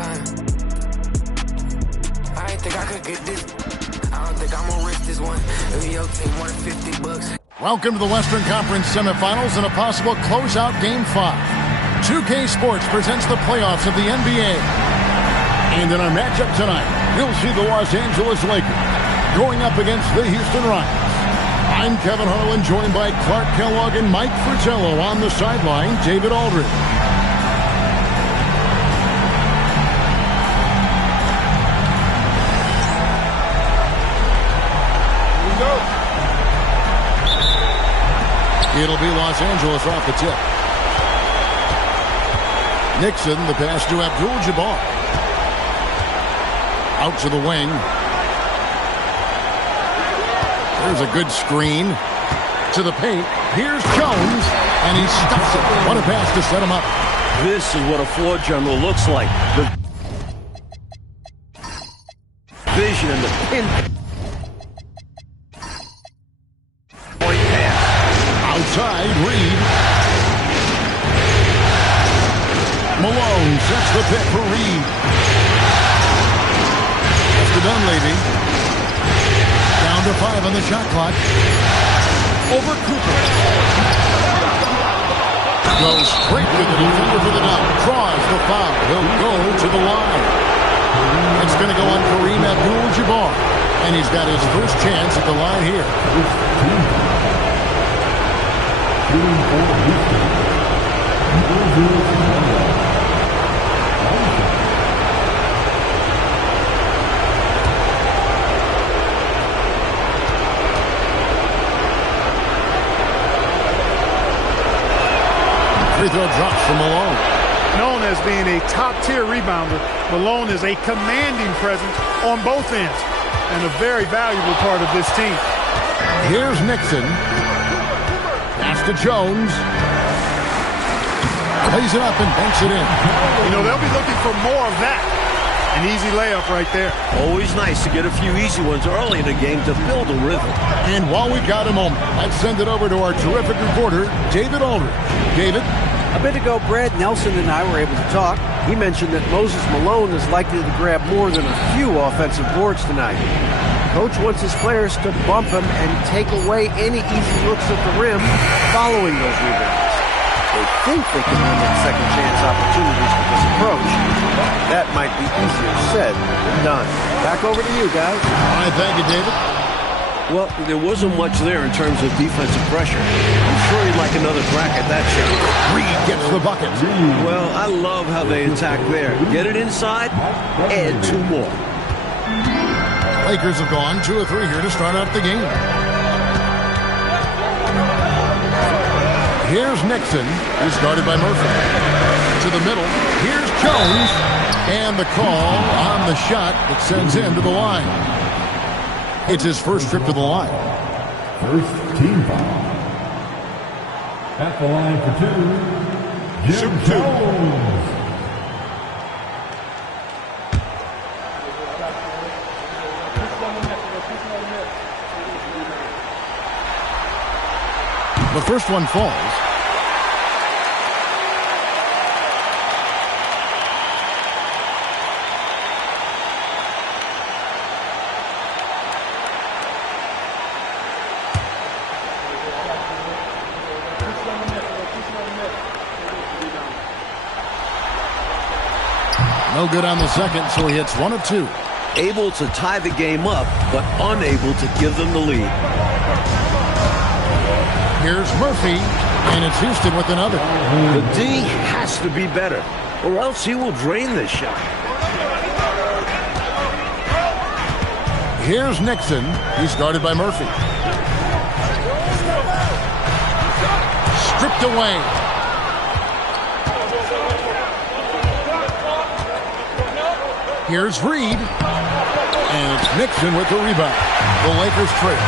time. I ain't think I could get this. I don't think I'm gonna risk this one. If your team wanted $50. Welcome to the Western Conference semifinals and a possible closeout Game 5. 2K Sports presents the playoffs of the NBA. And in our matchup tonight, you'll see the Los Angeles Lakers going up against the Houston Rockets. I'm Kevin Harlan, joined by Clark Kellogg and Mike Fratello. On the sideline, David Aldridge. It'll be Los Angeles off the tip. Nixon, the pass to Abdul-Jabbar. Out to the wing. There's a good screen. To the paint. Here's Jones, and he stuffs it. What a pass to set him up. This is what a floor general looks like. The vision and the pin. Outside, Reed. Malone sets the pick for Reed. That's to Dunleavy. Down to 5 on the shot clock. Over Cooper. Goes straight to the defender for the dunk. Draws the foul. He'll go to the line. It's going to go on Kareem Abdul-Jabbar. And he's got his first chance at the line here. Free throw drops from Malone. Known as being a top-tier rebounder, Malone is a commanding presence on both ends and a very valuable part of this team. Here's Nixon. Pass to Jones. Lays it up and banks it in. You know, they'll be looking for more of that. An easy layup right there. Always nice to get a few easy ones early in the game to build a rhythm. And while we got a moment, let's send it over to our terrific reporter, David Aldridge. David? A bit ago, Brad Nelson and I were able to talk. He mentioned that Moses Malone is likely to grab more than a few offensive boards tonight. Coach wants his players to bump him and take away any easy looks at the rim following those rebounds. They think they can limit second chance opportunities with this approach. That might be easier said than done. Back over to you, guys. All right, thank you, David. Well, there wasn't much there in terms of defensive pressure. I'm sure he'd like another crack at that shot. Reed gets the bucket. Well, I love how they attack there. Get it inside, add 2 more. Lakers have gone 2 of 3 here to start out the game. Here's Nixon, who's guarded by Murphy. To the middle, here's Jones, and the call on the shot that sends him to the line. It's his first trip to the line. First team foul. At the line for 2, Jim Jones. The first one falls. No good on the second, so he hits 1 of 2. Able to tie the game up, but unable to give them the lead. Here's Murphy, and it's Houston with another. The D has to be better, or else he will drain this shot. Here's Nixon. He's guarded by Murphy. Stripped away. Here's Reed. And it's Nixon with the rebound. The Lakers trail.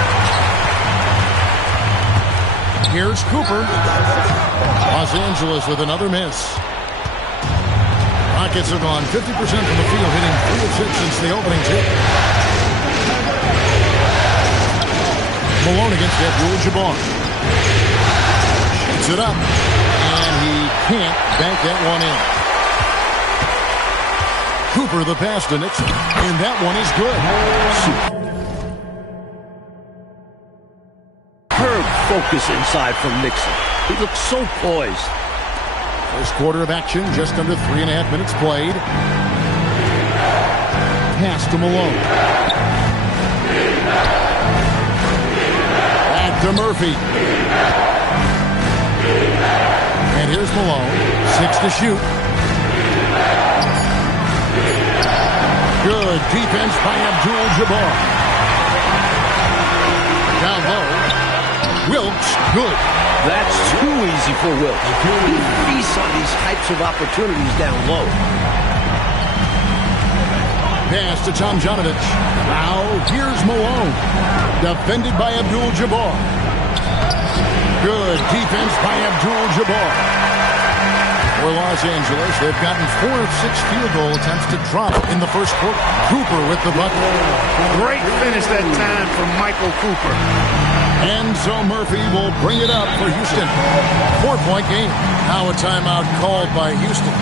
Here's Cooper. Los Angeles with another miss. Rockets have gone 50% from the field, hitting 3 of 6 since the opening tip. Malone against Abdul-Jabbar. Shoots it up, and he can't bank that one in. Cooper the pass to Nixon, and that one is good. Superb focus inside from Nixon. He looks so poised. First quarter of action, just under 3.5 minutes played. Pass to Malone. Back to Murphy. And here's Malone. 6 to shoot. Good defense by Abdul-Jabbar. Down low. Wilkes, good. That's too easy for Wilkes. He feasts on these types of opportunities down low. Pass to Tomjanovich. Now here's Malone. Defended by Abdul-Jabbar. Good defense by Abdul-Jabbar. For Los Angeles, they've gotten 4 of 6 field goal attempts to drop in the first quarter. Cooper with the bucket. Great finish that time from Michael Cooper. And so Murphy will bring it up for Houston. 4-point game. Now a timeout called by Houston.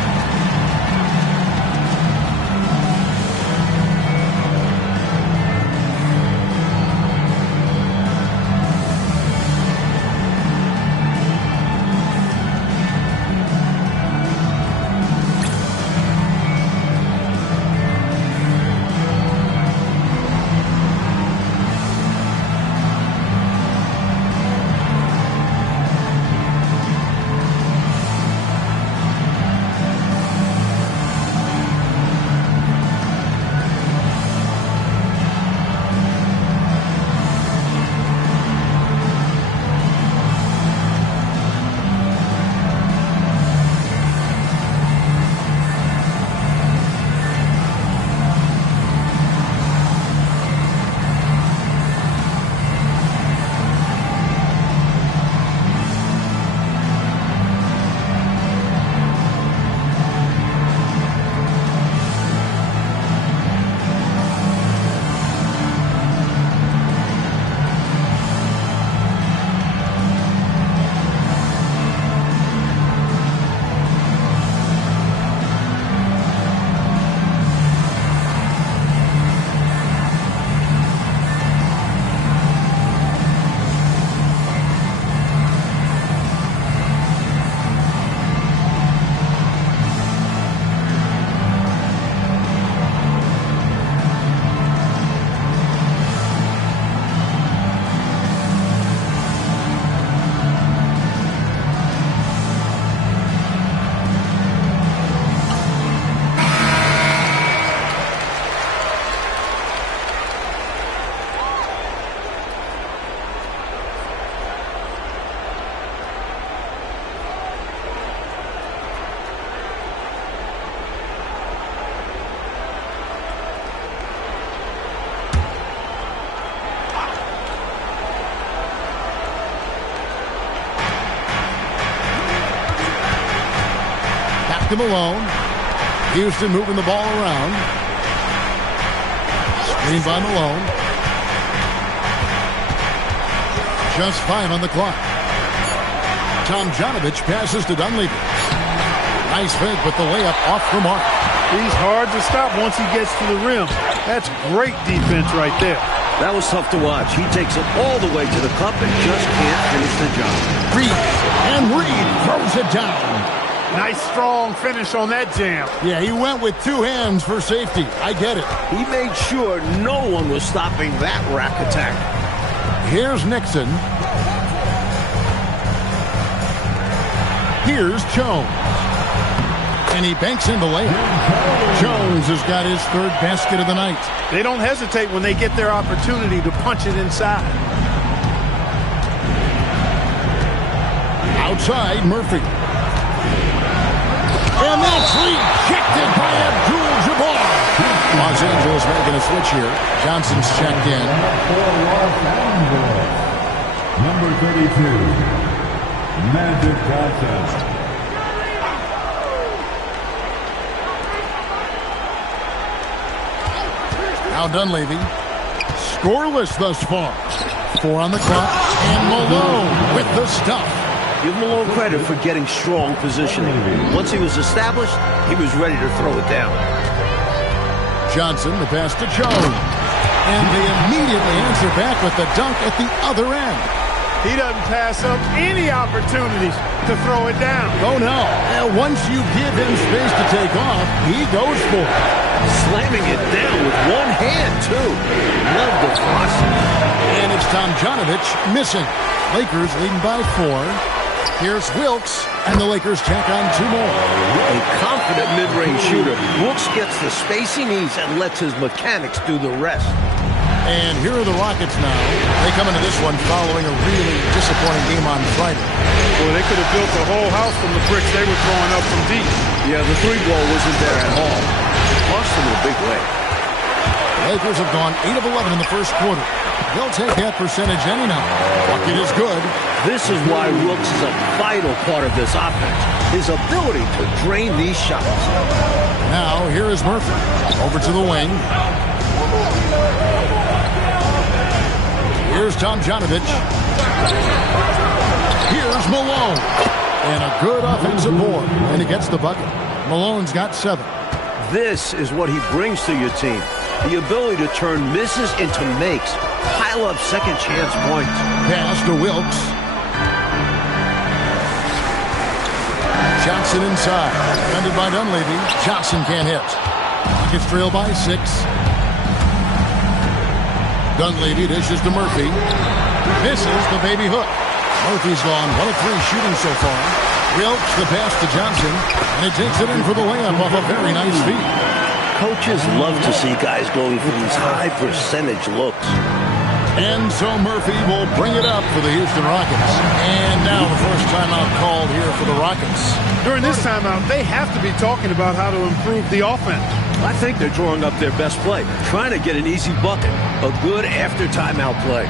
To Malone. Houston moving the ball around. Screen by Malone. Just 5 on the clock. Tomjanovich passes to Dunleavy. Nice fake, but the layup off the mark. He's hard to stop once he gets to the rim. That's great defense right there. That was tough to watch. He takes it all the way to the cup and just can't finish the job. Reed, and Reed throws it down. Nice, strong finish on that jam. Yeah, he went with 2 hands for safety. I get it. He made sure no one was stopping that rack attack. Here's Nixon. Here's Jones. And he banks in the layup. Jones has got his 3rd basket of the night. They don't hesitate when they get their opportunity to punch it inside. Outside, Murphy. And that's rejected by Abdul-Jabbar. Los Angeles making a switch here. Johnson's checked in. Number 32, Magic Johnson. Now Dunleavy. Scoreless thus far. 4 on the clock. And Malone with the stuff. Give Malone credit for getting strong positioning. Once he was established, he was ready to throw it down. Johnson, the pass to Jones. And they immediately answer back with the dunk at the other end. He doesn't pass up any opportunities to throw it down. Oh, no. Once you give him space to take off, he goes for it. Slamming it down with one hand, too. Love the crossing. And it's Tomjanovich missing. Lakers leading by 4. Here's Wilkes, and the Lakers tack on 2 more. A confident mid-range shooter. Wilkes gets the space he needs and lets his mechanics do the rest. And here are the Rockets now. They come into this one following a really disappointing game on Friday. Well, they could have built the whole house from the bricks they were throwing up from deep. Yeah, the 3-ball wasn't there at all. Lost them in a big way. Lakers have gone 8 of 11 in the first quarter. They'll take that percentage anyhow. Bucket is good. This is why Wilkes is a vital part of this offense. His ability to drain these shots. Now, here is Murphy. Over to the wing. Here's Tomjanovich. Here's Malone. And a good offensive board. And he gets the bucket. Malone's got 7. This is what he brings to your team. The ability to turn misses into makes. Pile up second chance points. Pass to Wilkes. Johnson inside. Defended by Dunleavy. Johnson can't hit. Rockets trail by 6. Dunleavy dishes to Murphy. Misses the baby hook. Murphy's gone 1 of 3 shooting so far. Wilkes the pass to Johnson. And he takes it in for the layup off a very nice feed. Coaches love to see guys going for these high percentage looks. And so Murphy will bring it up for the Houston Rockets. And now the first timeout called here for the Rockets. During this timeout, they have to be talking about how to improve the offense. I think they're drawing up their best play, trying to get an easy bucket, a good after timeout play.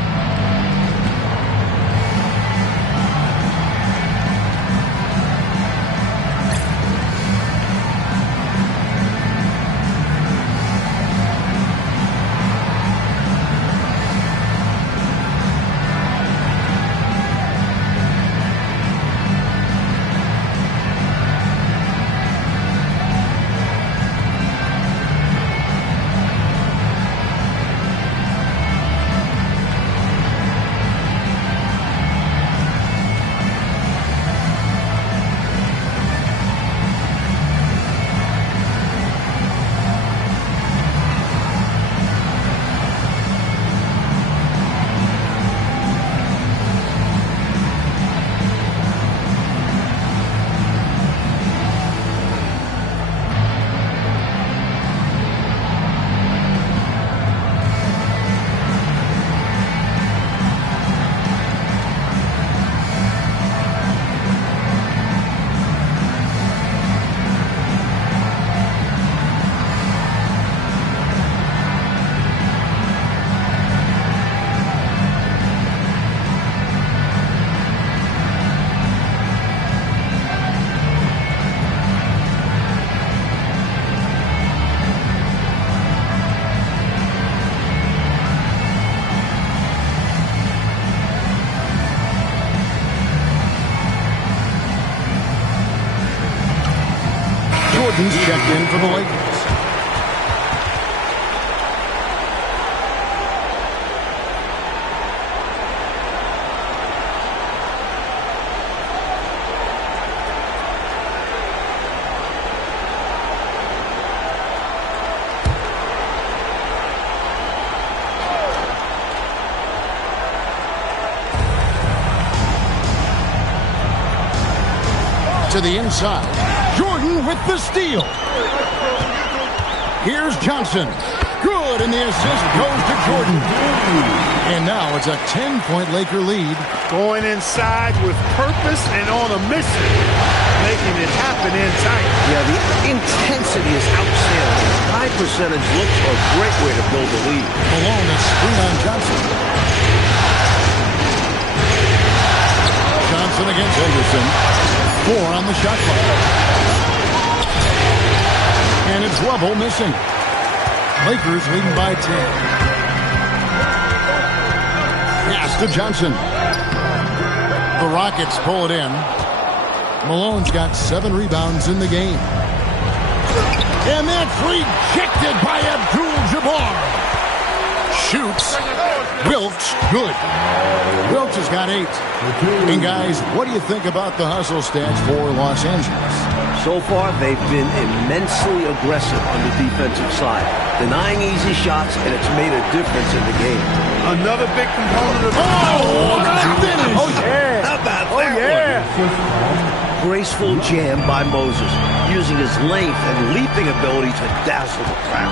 Jordan's checked in for the Lakers. To the inside. Jordan with the steal. Here's Johnson. Good, and the assist goes to Jordan. And now it's a 10-point Laker lead. Going inside with purpose and on a mission. Making it happen in tight. Yeah, the intensity is outstanding. High percentage looks are a great way to build a lead. Malone is screen on Johnson. Johnson against Henderson. 4 on the shot clock. And it's Lovell missing. Lakers leading by 10. Pass to Johnson. The Rockets pull it in. Malone's got 7 rebounds in the game. And that's rejected by Shoots. Wilkes, good. Wilkes has got 8. And guys, what do you think about the hustle stats for Los Angeles? So far, they've been immensely aggressive on the defensive side, denying easy shots, and it's made a difference in the game. Another big component of finish! Oh, yeah. How about Oh, that yeah. one? Graceful jam by Moses, using his length and leaping ability to dazzle the crowd.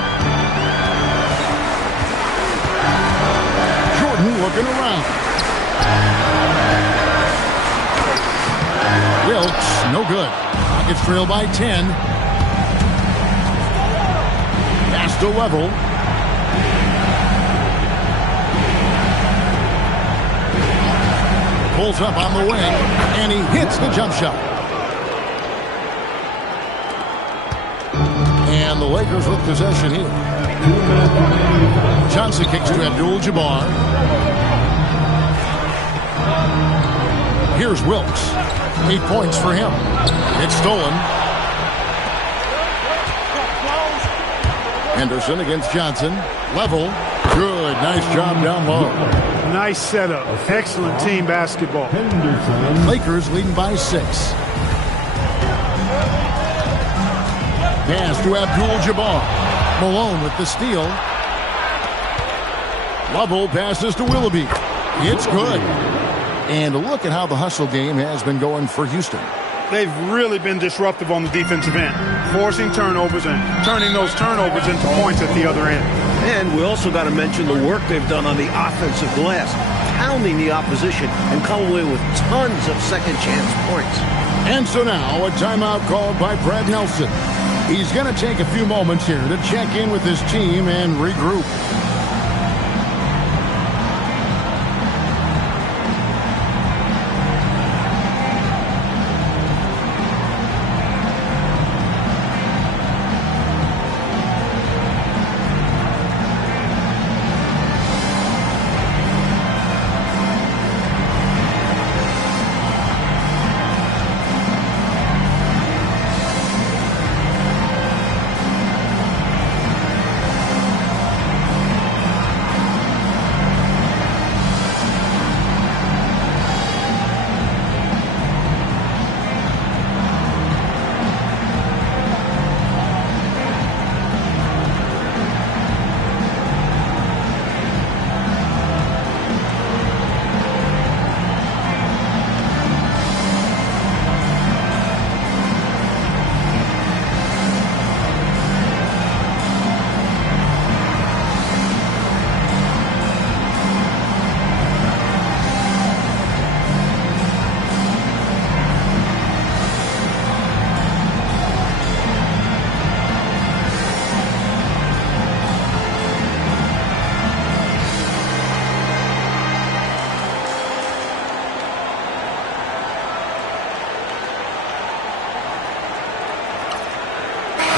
Looking around. Wilkes, no good. Rockets trail by 10. Pass to Level. Pulls up on the wing, and he hits the jump shot. And the Lakers with possession here. Johnson kicks to Abdul-Jabbar. Here's Wilkes. 8 points for him. It's stolen. Henderson against Johnson. Level. Good. Nice job down low. Nice setup. Excellent team basketball. Lakers leading by 6. Pass to Abdul-Jabbar. Malone with the steal. Level passes to Willoughby. It's good. And look at how the hustle game has been going for Houston. They've really been disruptive on the defensive end, forcing turnovers and turning those turnovers into points at the other end. And we also got to mention the work they've done on the offensive glass, pounding the opposition and coming away with tons of second chance points. And so now a timeout called by Brad Nelson. He's going to take a few moments here to check in with his team and regroup.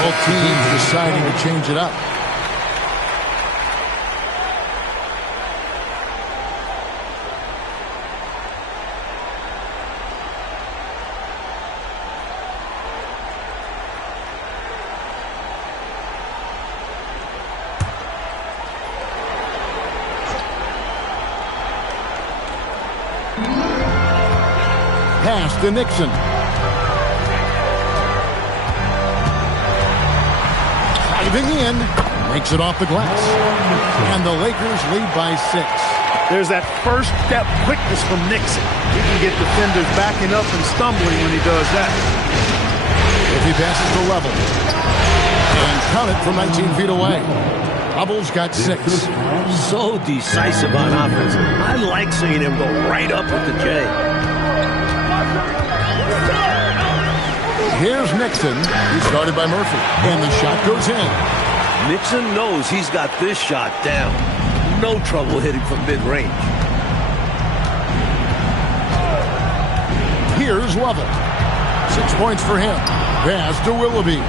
Both teams deciding to change it up. Pass to Nixon. Driving in, makes it off the glass. And the Lakers lead by 6. There's that first step quickness from Nixon. He can get defenders backing up and stumbling when he does that. If he passes to Level. And count it from 19 feet away. Hubble's got 6. So decisive on offense. I like seeing him go right up with the J. Here's Nixon. He's guarded by Murphy. And the shot goes in. Nixon knows he's got this shot down. No trouble hitting from mid-range. Here's Level. 6 points for him. Pass to Willoughby.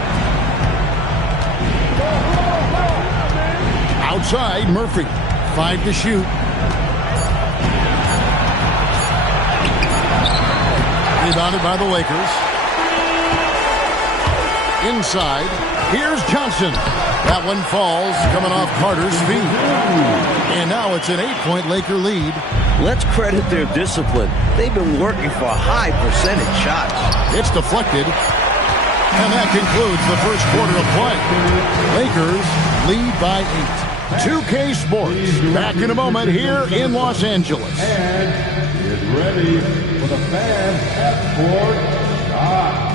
Outside, Murphy. 5 to shoot. Rebounded by the Lakers. Inside, here's Johnson. That one falls, coming off Carter's feet. And now it's an 8-point Laker lead. Let's credit their discipline. They've been working for high percentage shots. It's deflected. And that concludes the first quarter of play. Lakers lead by 8. 2K Sports back in a moment here in Los Angeles. And is ready for the fans at court shot.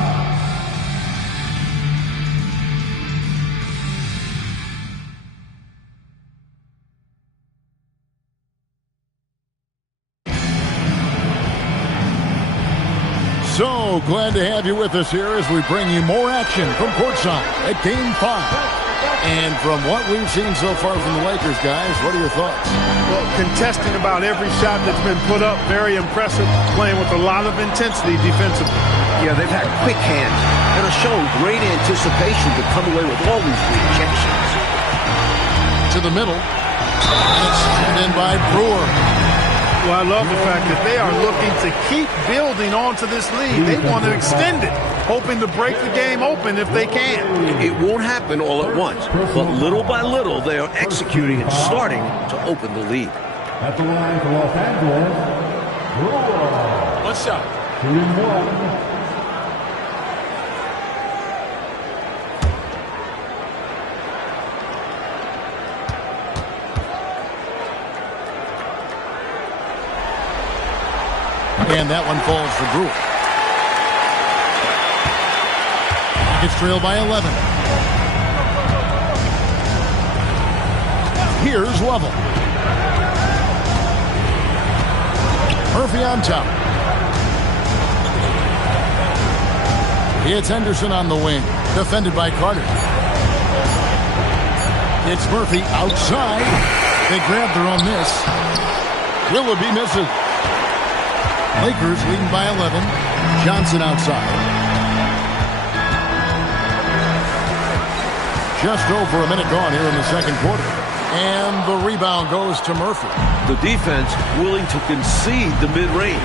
So glad to have you with us here as we bring you more action from courtside at Game 5. And from what we've seen so far from the Lakers, guys, what are your thoughts? Well, contesting about every shot that's been put up, very impressive, playing with a lot of intensity defensively. Yeah, they've had quick hands and are showing great anticipation to come away with all these rejections. To the middle. And it's sent in by Brewer. Well, I love the fact that they are looking to keep building onto this lead. They want to extend it, hoping to break the game open if they can. It won't happen all at once, but little by little, they are executing and starting to open the lead. At the line for Los Angeles, Brewer. One shot. 2-1. And that one falls for Brewer. It's trailed by 11. Here's Level. Murphy on top. It's Henderson on the wing. Defended by Carter. It's Murphy outside. They grab their own miss. Willoughby misses. Lakers leading by 11. Johnson outside. Just over a minute gone here in the second quarter. And the rebound goes to Murphy. The defense willing to concede the mid-range.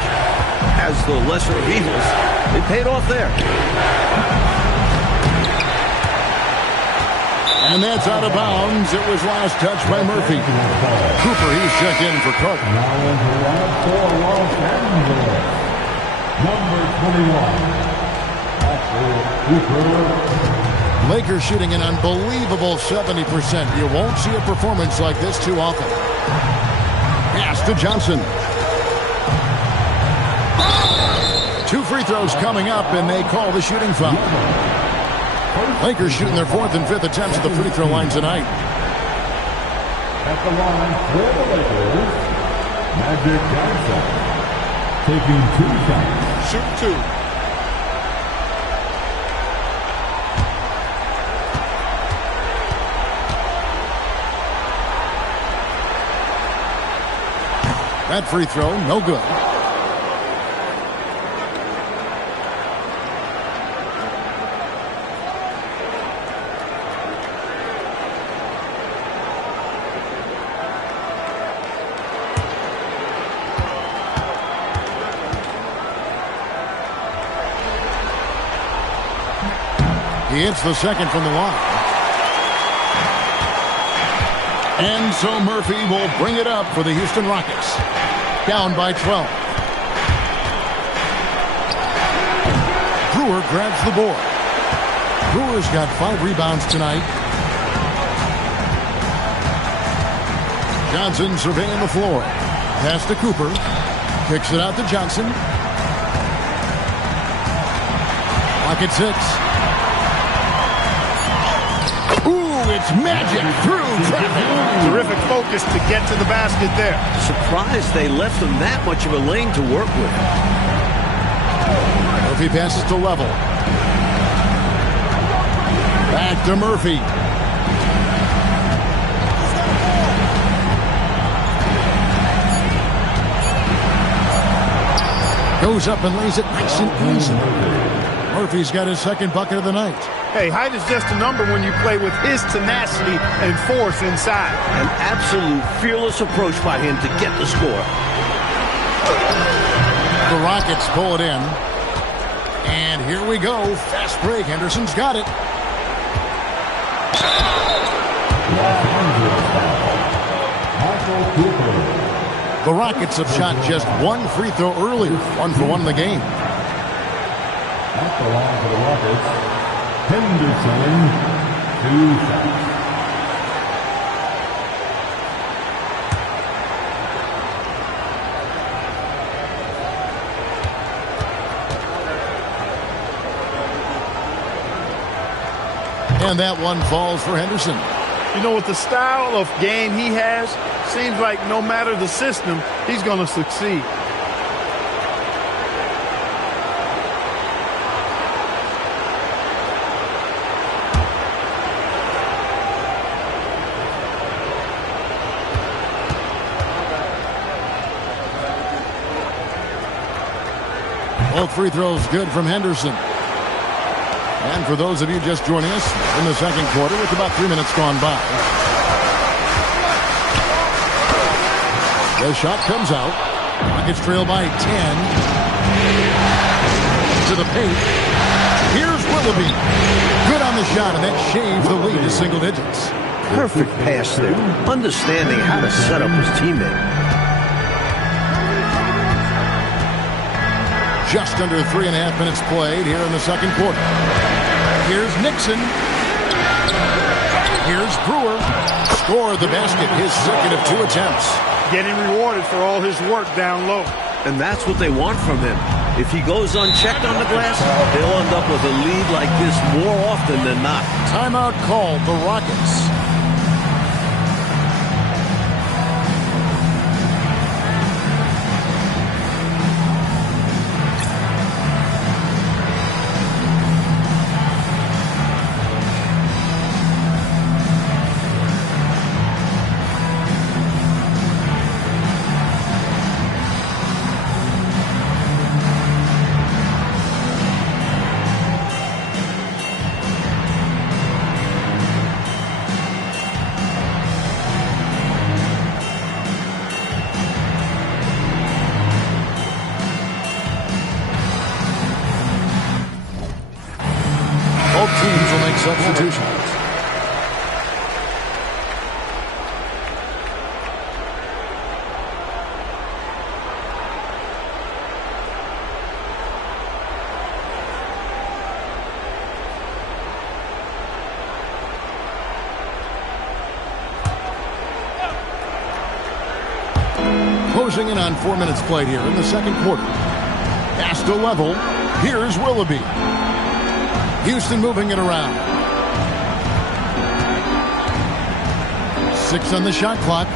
As the lesser of evils, they paid off there. And that's out of bounds. It was last touched by Murphy. Cooper, he's checked in for Carter. Now in the line for Los Angeles, number 21, Cooper. Lakers shooting an unbelievable 70%. You won't see a performance like this too often. Pass to Johnson. 2 free throws coming up, and they call the shooting foul. Lakers shooting their 4th and 5th attempts at the free throw line tonight. At the line for the Lakers, Magic Johnson taking 2 shots. Shoot 2. That free throw, no good. He hits the second from the line. And so Murphy will bring it up for the Houston Rockets. Down by 12. Brewer grabs the board. Brewer's got 5 rebounds tonight. Johnson surveying the floor. Pass to Cooper. Kicks it out to Johnson. Clock at 6. It's magic through traffic. Terrific focus to get to the basket there. Surprised they left them that much of a lane to work with. Murphy passes to Level. Back to Murphy. Goes up and lays it nice and easy. Murphy's got his second bucket of the night. Hey, height is just a number when you play with his tenacity and force inside. An absolute fearless approach by him to get the score. The Rockets pull it in. And here we go. Fast break. Henderson's got it. Cooper. The Rockets have shot just one free throw earlier, 1 for 1 in the game. That belongs to the Rockets. Henderson, 2 shots. And that one falls for Henderson. You know, with the style of game he has, seems like no matter the system, he's going to succeed. Both free throws good from Henderson. And for those of you just joining us in the second quarter with about 3 minutes gone by. The shot comes out. Rockets trail by 10. To the paint. Here's Willoughby. Good on the shot, and that shaves the lead to single digits. Perfect pass there. Understanding how to set up his teammate. Just under 3.5 minutes played here in the second quarter. Here's Nixon. Here's Brewer. Scored the basket, his second of 2 attempts. Getting rewarded for all his work down low. And that's what they want from him. If he goes unchecked on the glass, they'll end up with a lead like this more often than not. Timeout called, the Rockets. Both teams will make substitutions. Closing in on 4 minutes played here in the second quarter. Pass to level. Here's Willoughby. Houston moving it around. 6 on the shot clock.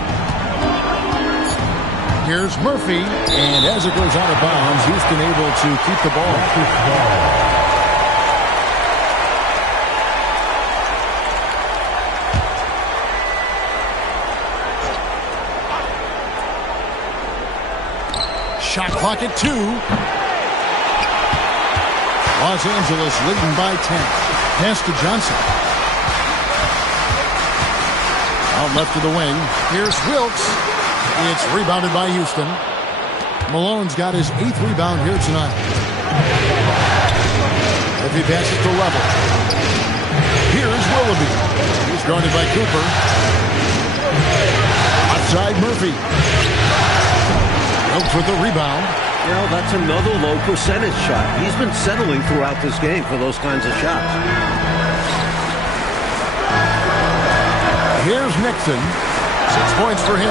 Here's Murphy. And as it goes out of bounds, Houston able to keep the ball. Shot clock at 2. Los Angeles leading by 10. Pass to Johnson. Out left to the wing. Here's Wilkes. It's rebounded by Houston. Malone's got his 8th rebound here tonight. If he passes to level. Here's Willoughby. He's guarded by Cooper. Outside Murphy. Wilkes with the rebound. You know, that's another low percentage shot. He's been settling throughout this game for those kinds of shots. Here's Nixon. 6 points for him.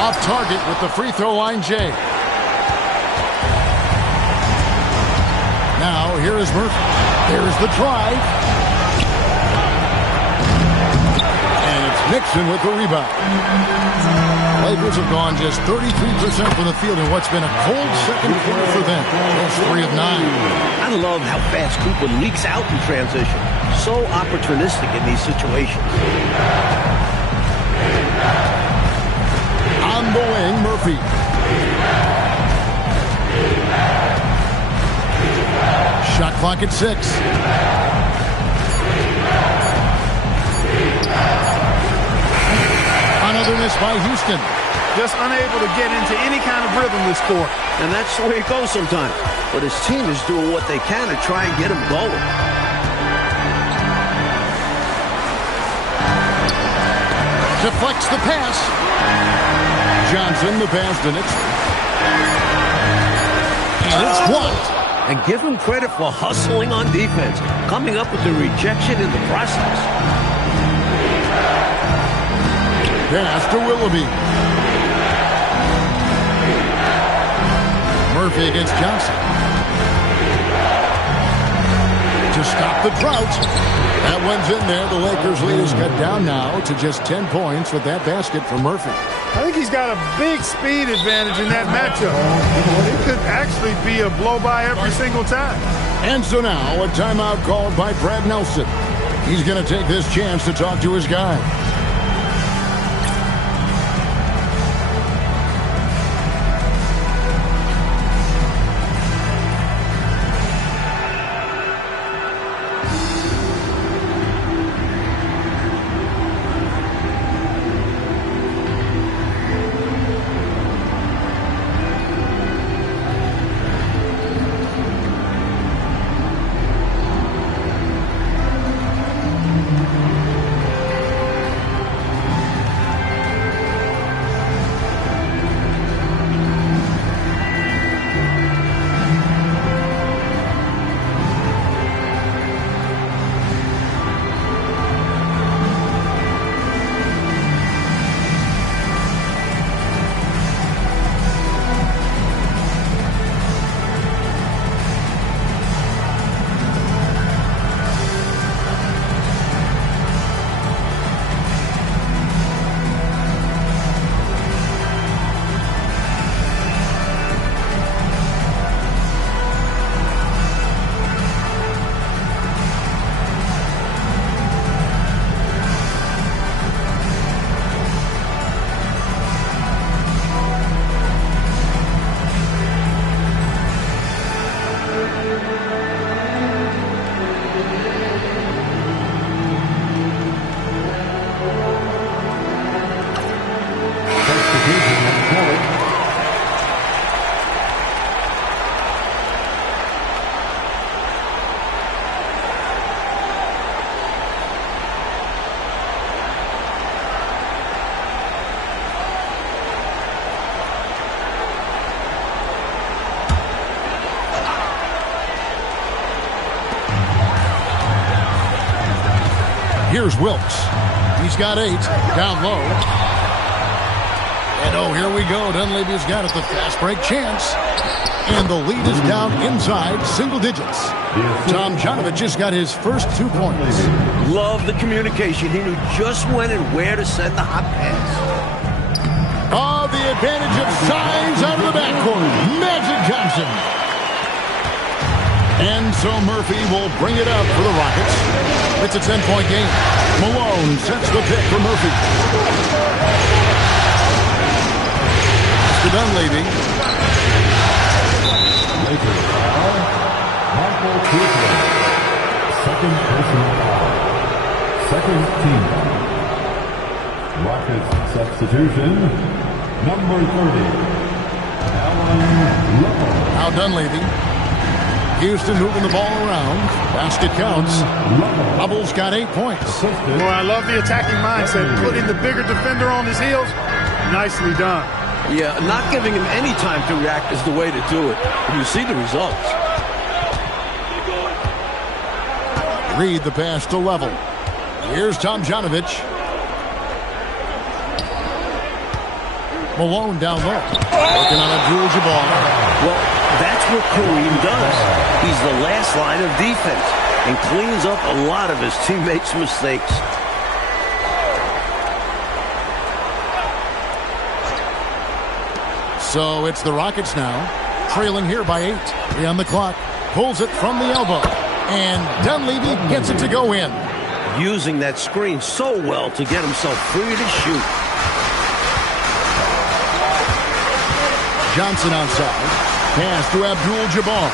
Off target with the free throw line, Jay. Now, here is Murphy. Here's the drive. And it's Nixon with the rebound. Lakers have gone just 33% from the field in what's been a cold second quarter for them. That's 3 of 9. I love how fast Cooper leaks out in transition. So opportunistic in these situations. On the wing, Murphy. Shot clock at 6. Another miss by Houston. Just unable to get into any kind of rhythm this quarter. And that's the way it goes sometimes. But his team is doing what they can to try and get him going. Deflects the pass. Johnson, the pass to Nixon. And it's blocked. And give him credit for hustling on defense, coming up with the rejection in the process. Pass to Willoughby. Murphy against Johnson. To stop the drought. That one's in there. The Lakers lead is cut down now to just 10 points with that basket from Murphy. I think he's got a big speed advantage in that matchup. It could actually be a blow-by every single time. And so now a timeout called by Brad Nelson. He's going to take this chance to talk to his guy. Here's Wilkes. He's got 8. Down low. And oh, here we go. Dunleavy's got it. The fast break chance. And the lead is down inside single digits. Tom Janovich just got his first 2 points. Love the communication. He knew just when and where to send the hot pass. Oh, the advantage of size out of the backcourt. Magic Johnson. And so Murphy will bring it up for the Rockets. It's a 10-point game. Malone sets the pick for Murphy. To Dunleavy. Lakers foul. Michael Kuzma. Second personal foul. Second team foul. Rockets substitution. Number 30. Alan Lovell. Now Dunleavy. Houston moving the ball around. Basket counts. Hubbles got 8 points. Boy, I love the attacking mindset. Putting the bigger defender on his heels. Nicely done. Yeah, not giving him any time to react is the way to do it. You see the results. Reed the pass to Level. Here's Tom Janovich. Malone down low. Working on Abdul-Jabbar. Well, that's what Kareem does. He's the last line of defense and cleans up a lot of his teammates' mistakes. So it's the Rockets now, trailing here by 8. 3 on the clock. Pulls it from the elbow. And Dunleavy gets it to go in. Using that screen so well to get himself free to shoot. Johnson outside. Pass to Abdul-Jabbar.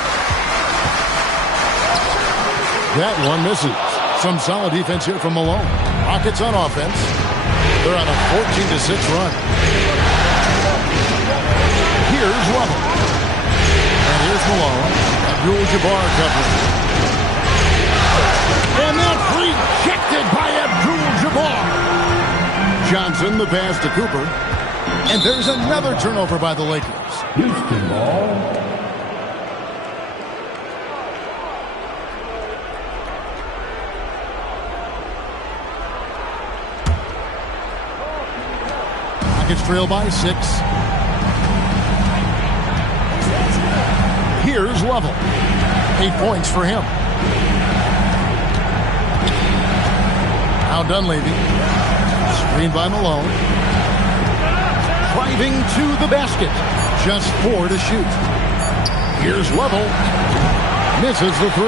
That one misses. Some solid defense here from Malone. Rockets on offense. They're on a 14-6 run. Here's Level. And here's Malone. Abdul-Jabbar covering. And that's rejected by Abdul-Jabbar. Johnson, the pass to Cooper. And there's another turnover by the Lakers. Houston ball. Rockets trail by 6. Here's Lovell. 8 points for him. Now Dunleavy. Screened by Malone. Driving to the basket. Just 4 to shoot. Here's Lovell. Misses the 3.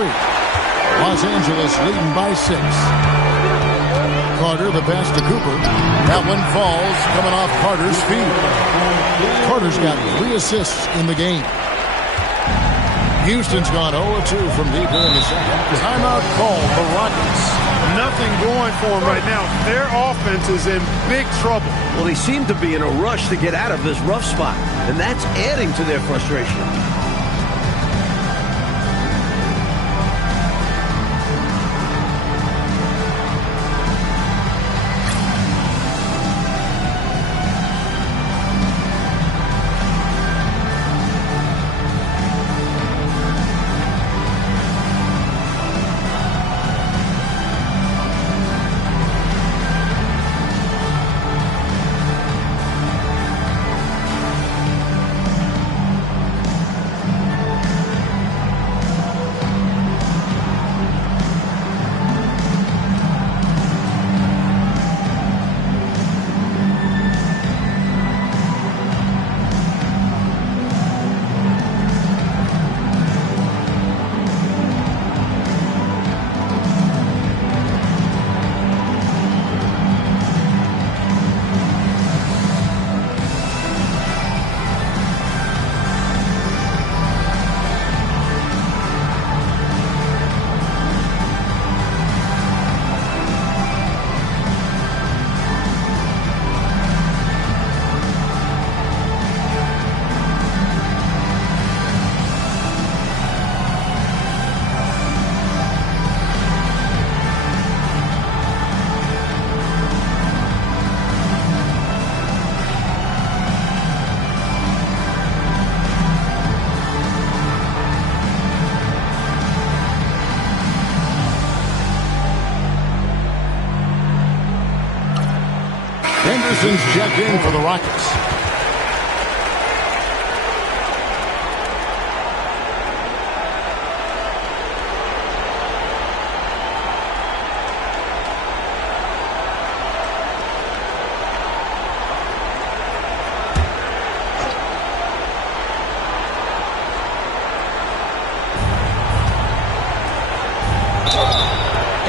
Los Angeles leading by 6. Carter, the pass to Cooper. That one falls, coming off Carter's feet. Carter's got 3 assists in the game. Houston's gone 0-2 from deep here in the second. Timeout called the Rockets. Nothing going for them right now. Their offense is in big trouble. Well, they seem to be in a rush to get out of this rough spot, and that's adding to their frustration. Henderson's checked in for the Rockets.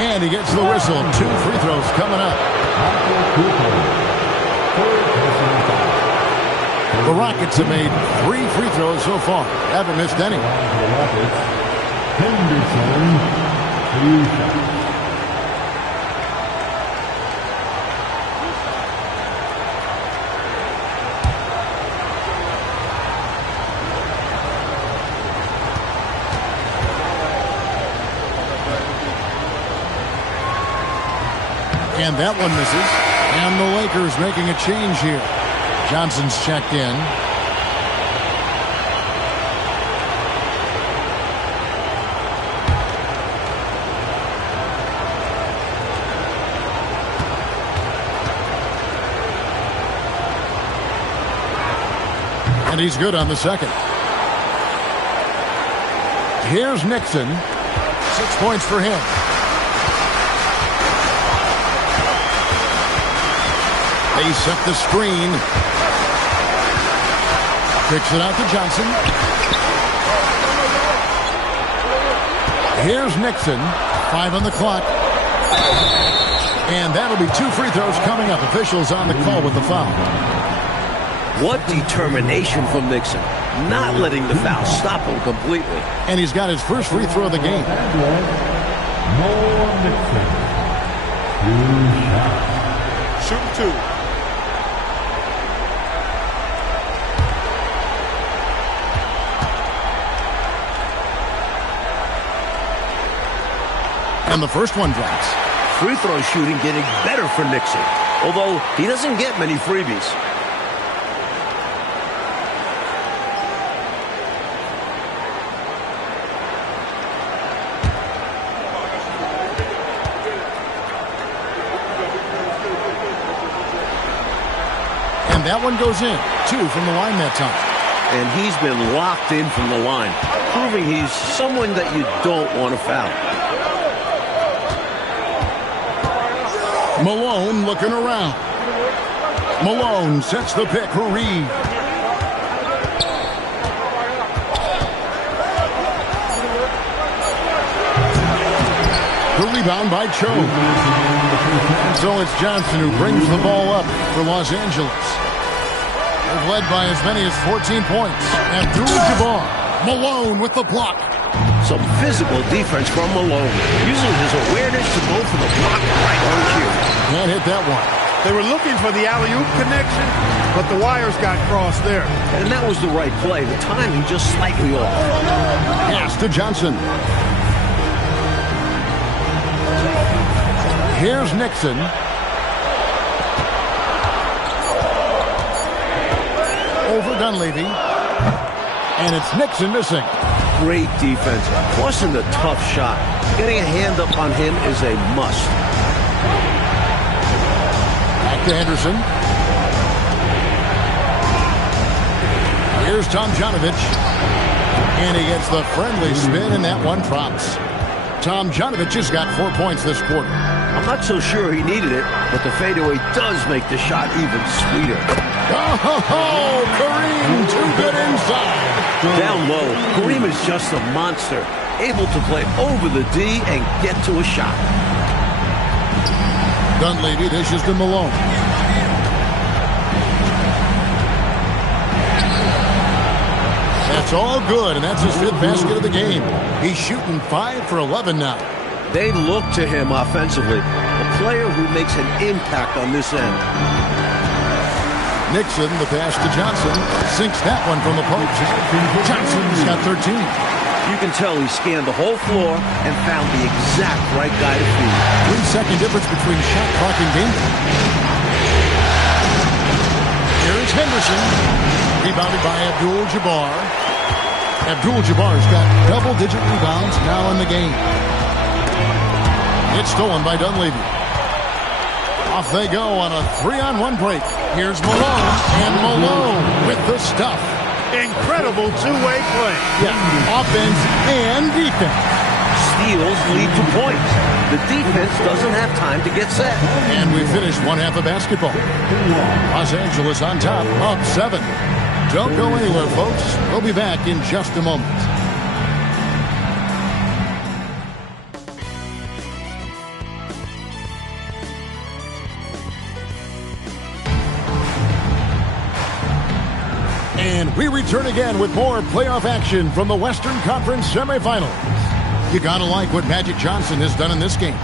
And he gets the whistle. 2 free throws coming up. The Rockets have made 3 free throws so far. Haven't missed any. Henderson, 3 shots. And that one misses. And the Lakers making a change here. Johnson's checked in. And he's good on the second. Here's Nixon. 6 points for him. They set the screen. Kicks it out to Johnson. Here's Nixon. 5 on the clock. And that'll be 2 free throws coming up. Officials on the call with the foul. What determination from Nixon. Not letting the foul stop him completely. And he's got his first free throw of the game. More Nixon. 2 shots. Shooting 2. And the first one drops. Free throw shooting getting better for Nixon, although he doesn't get many freebies. And that one goes in. 2 from the line that time. And he's been locked in from the line, proving he's someone that you don't want to foul. Malone looking around. Malone sets the pick for Reed. The rebound by Cho. And so it's Johnson who brings the ball up for Los Angeles. They've led by as many as 14 points. Abdul-Jabbar. Malone with the block. Some physical defense from Malone, using his awareness to go for the block right on cue. Can't hit that one. They were looking for the alley-oop connection, but the wires got crossed there. And that was the right play. The timing just slightly off. Pass to Johnson. Here's Nixon. Over Dunleavy. And it's Nixon missing. Great defense, forcing the tough shot. Getting a hand up on him is a must. Back to Henderson. Here's Tomjanovich. And he gets the friendly spin, and that one drops. Tomjanovich has got 4 points this quarter. I'm not so sure he needed it, but the fadeaway does make the shot even sweeter. Oh, Kareem, too good inside. Down low, Kareem is just a monster, able to play over the D and get to a shot. Dunleavy dishes to Malone. That's all good, and that's his 5th basket of the game. He's shooting 5 for 11 now. They look to him offensively, a player who makes an impact on this end. Nixon, the pass to Johnson, sinks that one from the post. Johnson's got 13. You can tell he scanned the whole floor and found the exact right guy to feed. 3-second difference between shot clock and game. Here's Henderson, rebounded by Abdul-Jabbar. Abdul-Jabbar's got double-digit rebounds now in the game. It's stolen by Dunleavy. Off they go on a 3-on-1 break. Here's Malone, and Malone with the stuff. Incredible two-way play. Yeah, offense and defense. Steals lead to points. The defense doesn't have time to get set. And we finished one half of basketball. Los Angeles on top, up 7. Don't go anywhere, folks. We'll be back in just a moment. And we return again with more playoff action from the Western Conference semifinals. You gotta like what Magic Johnson has done in this game.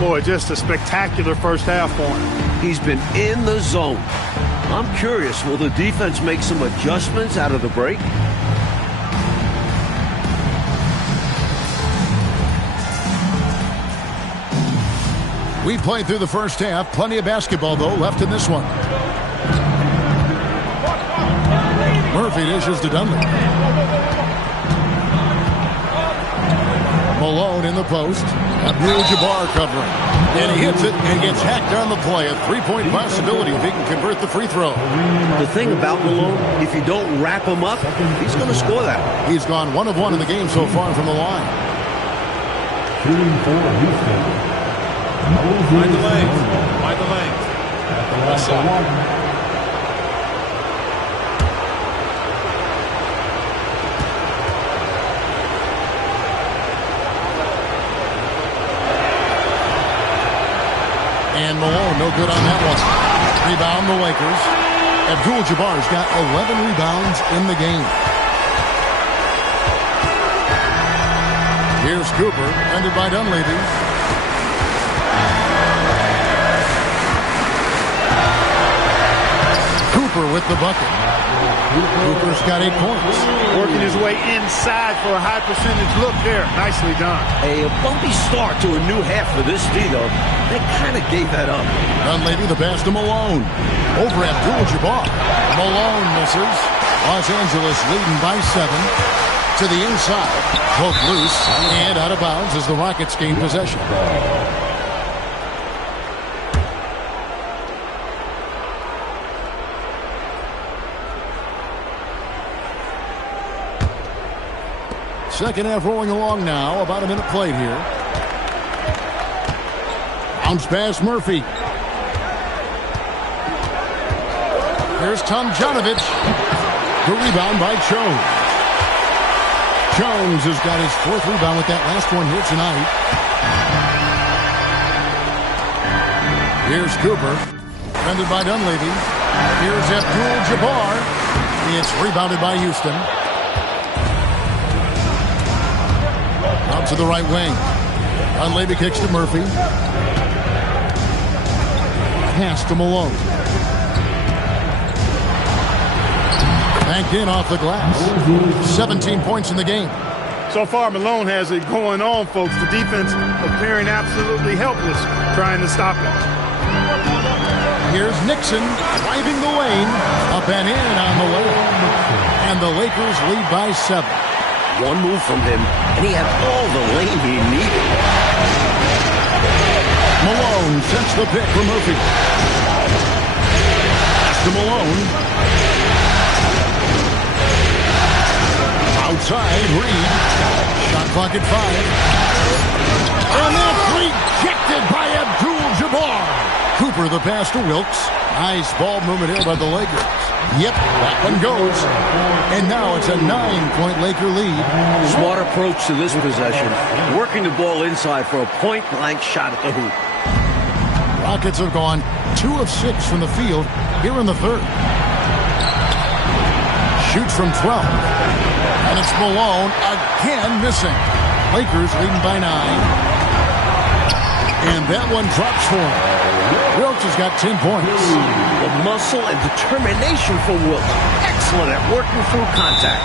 Boy, just a spectacular first half for him. He's been in the zone. I'm curious, will the defense make some adjustments out of the break? We played through the first half. Plenty of basketball, though, left in this one. Murphy dishes to Dunleavy. Malone in the post. Abdul-Jabbar covering. And he hits it and gets hacked on the play. A 3-point possibility if he can convert the free throw. The thing about Malone, if you don't wrap him up, he's going to score that. He's gone 1 of 1 in the game so far from the line. Shooting for Houston. Find the lane. Find the lane. West side. And Malone, no good on that one. Rebound the Lakers. Abdul-Jabbar's got 11 rebounds in the game. Here's Cooper, ended by Dunleavy. Cooper with the bucket. Cooper's got 8 points. Working his way inside for a high percentage look there. Nicely done. A bumpy start to a new half for this D, though. They kind of gave that up. Dunleavy the pass to Malone. Over Abdul-Jabbar. Malone misses. Los Angeles leading by 7. To the inside. Both loose and out of bounds as the Rockets gain possession. Second half rolling along now. About a minute played here. Bounce pass Murphy. Here's Tomjanovich. The rebound by Jones. Jones has got his 4th rebound with that last one here tonight. Here's Cooper. Defended by Dunleavy. Here's Abdul-Jabbar. It's rebounded by Houston. Out to the right wing. Dunleavy kicks to Murphy. Pass to Malone. Banked in off the glass. 17 points in the game. So far, Malone has it going on, folks. The defense appearing absolutely helpless trying to stop him. Here's Nixon driving the lane. Up and in on the way. And the Lakers lead by 7. One move from him, and he had all the lane he needed. Malone sets the pick for Murphy. Pass to Malone. Outside, Reed. Shot clock at 5. And that's rejected by Abdul-Jabbar. Cooper the pass to Wilkes. Nice ball movement here by the Lakers. Yep, that one goes. And now it's a 9-point Laker lead. Smart approach to this possession. Working the ball inside for a point-blank shot at the hoop. Rockets have gone 2 of 6 from the field here in the 3rd. Shoots from 12. And it's Malone again missing. Lakers leading by 9. And that one drops for him. Wilkes has got 10 points. The muscle and determination for Wilkes. Excellent at working through contact.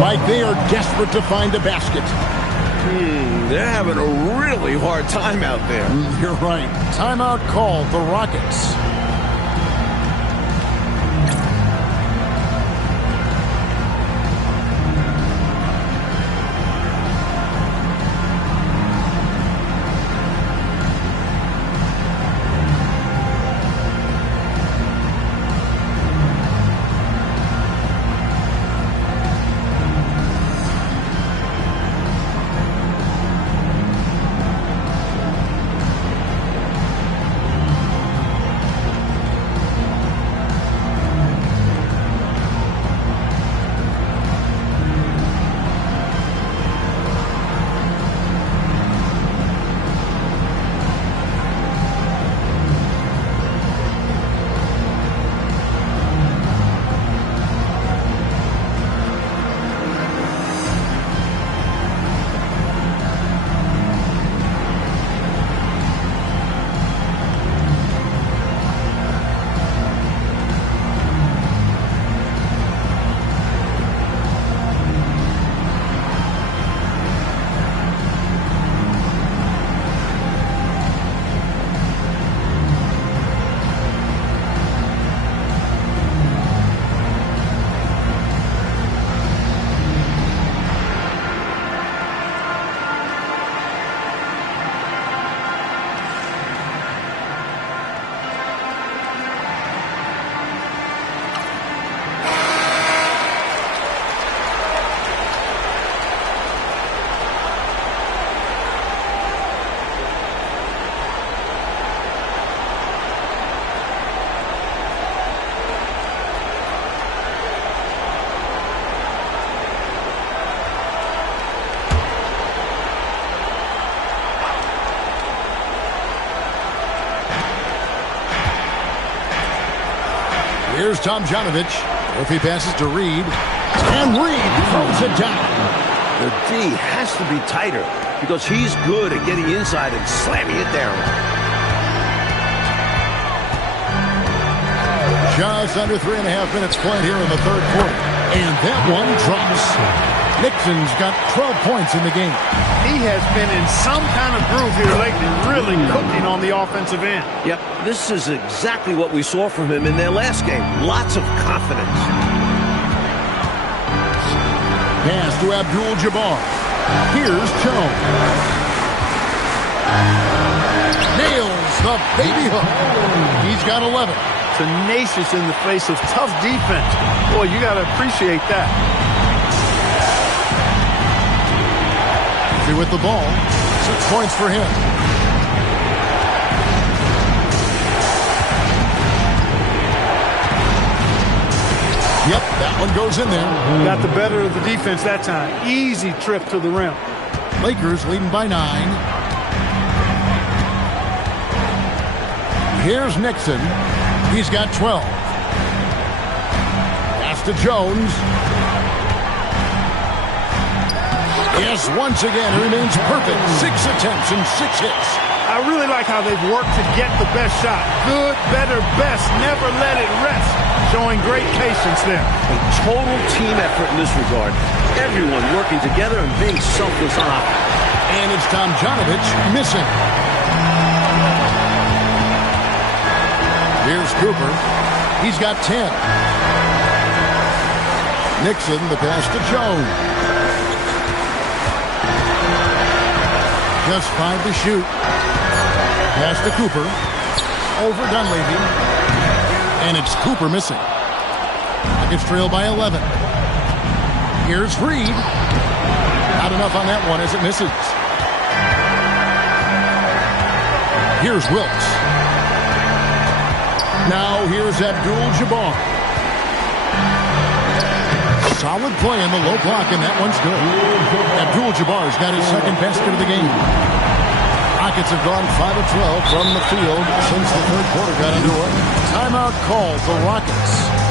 Mike, they are desperate to find a basket. They're having a really hard time out there. You're right. Timeout called the Rockets. Here's Tomjanovich. Murphy passes to Reed. And Reed throws it down. The D has to be tighter because he's good at getting inside and slamming it down. Just under 3.5 minutes played here in the 3rd quarter. And that one drops. Nixon's got 12 points in the game. He has been in some kind of groove here lately, really cooking on the offensive end. Yep, this is exactly what we saw from him in their last game. Lots of confidence. Pass to Abdul-Jabbar. Here's Jones. Nails the baby hook. He's got 11. Tenacious in the face of tough defense. Boy, you got to appreciate that. Murphy with the ball. 6 points for him. Yep, that one goes in there. Got the better of the defense that time. Easy trip to the rim. Lakers leading by 9. Here's Nixon. He's got 12. Pass to Jones. Yes, once again, he remains perfect. 6 attempts and 6 hits. I really like how they've worked to get the best shot. Good, better, best. Never let it rest. Showing great patience there. A total team effort in this regard. Everyone working together and being selfless on offense. And it's Tomjanovich missing. Here's Cooper. He's got 10. Nixon, the pass to Jones. Just 5 to shoot. Pass to Cooper. Over Dunleavy. And it's Cooper missing. Nuggets trail by 11. Here's Reed. Not enough on that one as it misses. Here's Wilkes. Now here's Abdul-Jabbar. Solid play in the low block, and that one's good. Abdul-Jabbar's got his second basket of the game. Rockets have gone 5 of 12 from the field since the third quarter got underway. Timeout called the Rockets.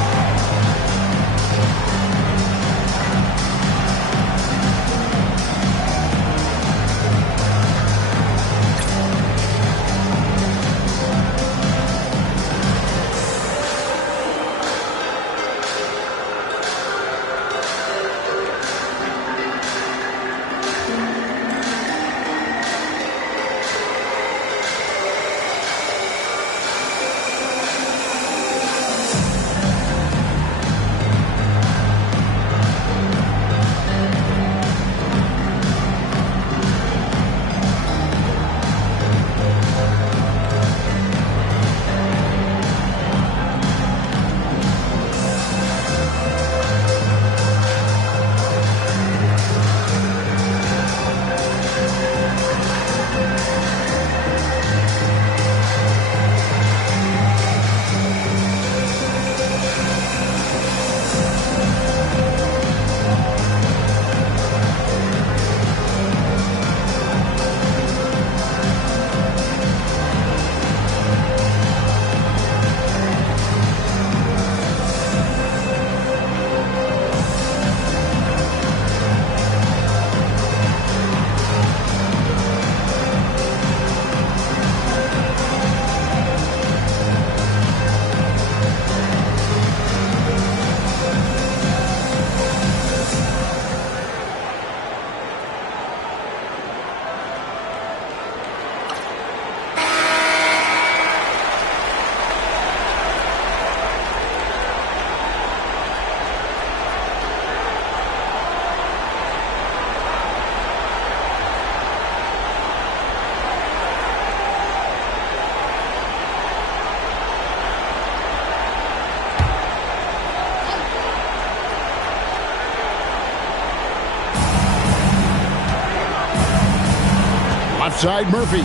Outside Murphy.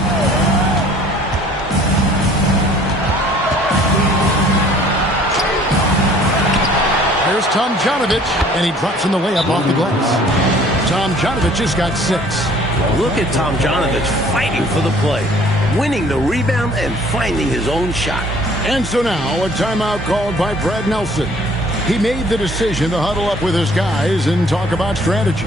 There's Tomjanovich, and he drops in the layup off the glass. Tomjanovich has got 6. Look at Tomjanovich fighting for the play, winning the rebound and finding his own shot. And so now a timeout called by Brad Nelson. He made the decision to huddle up with his guys and talk about strategy.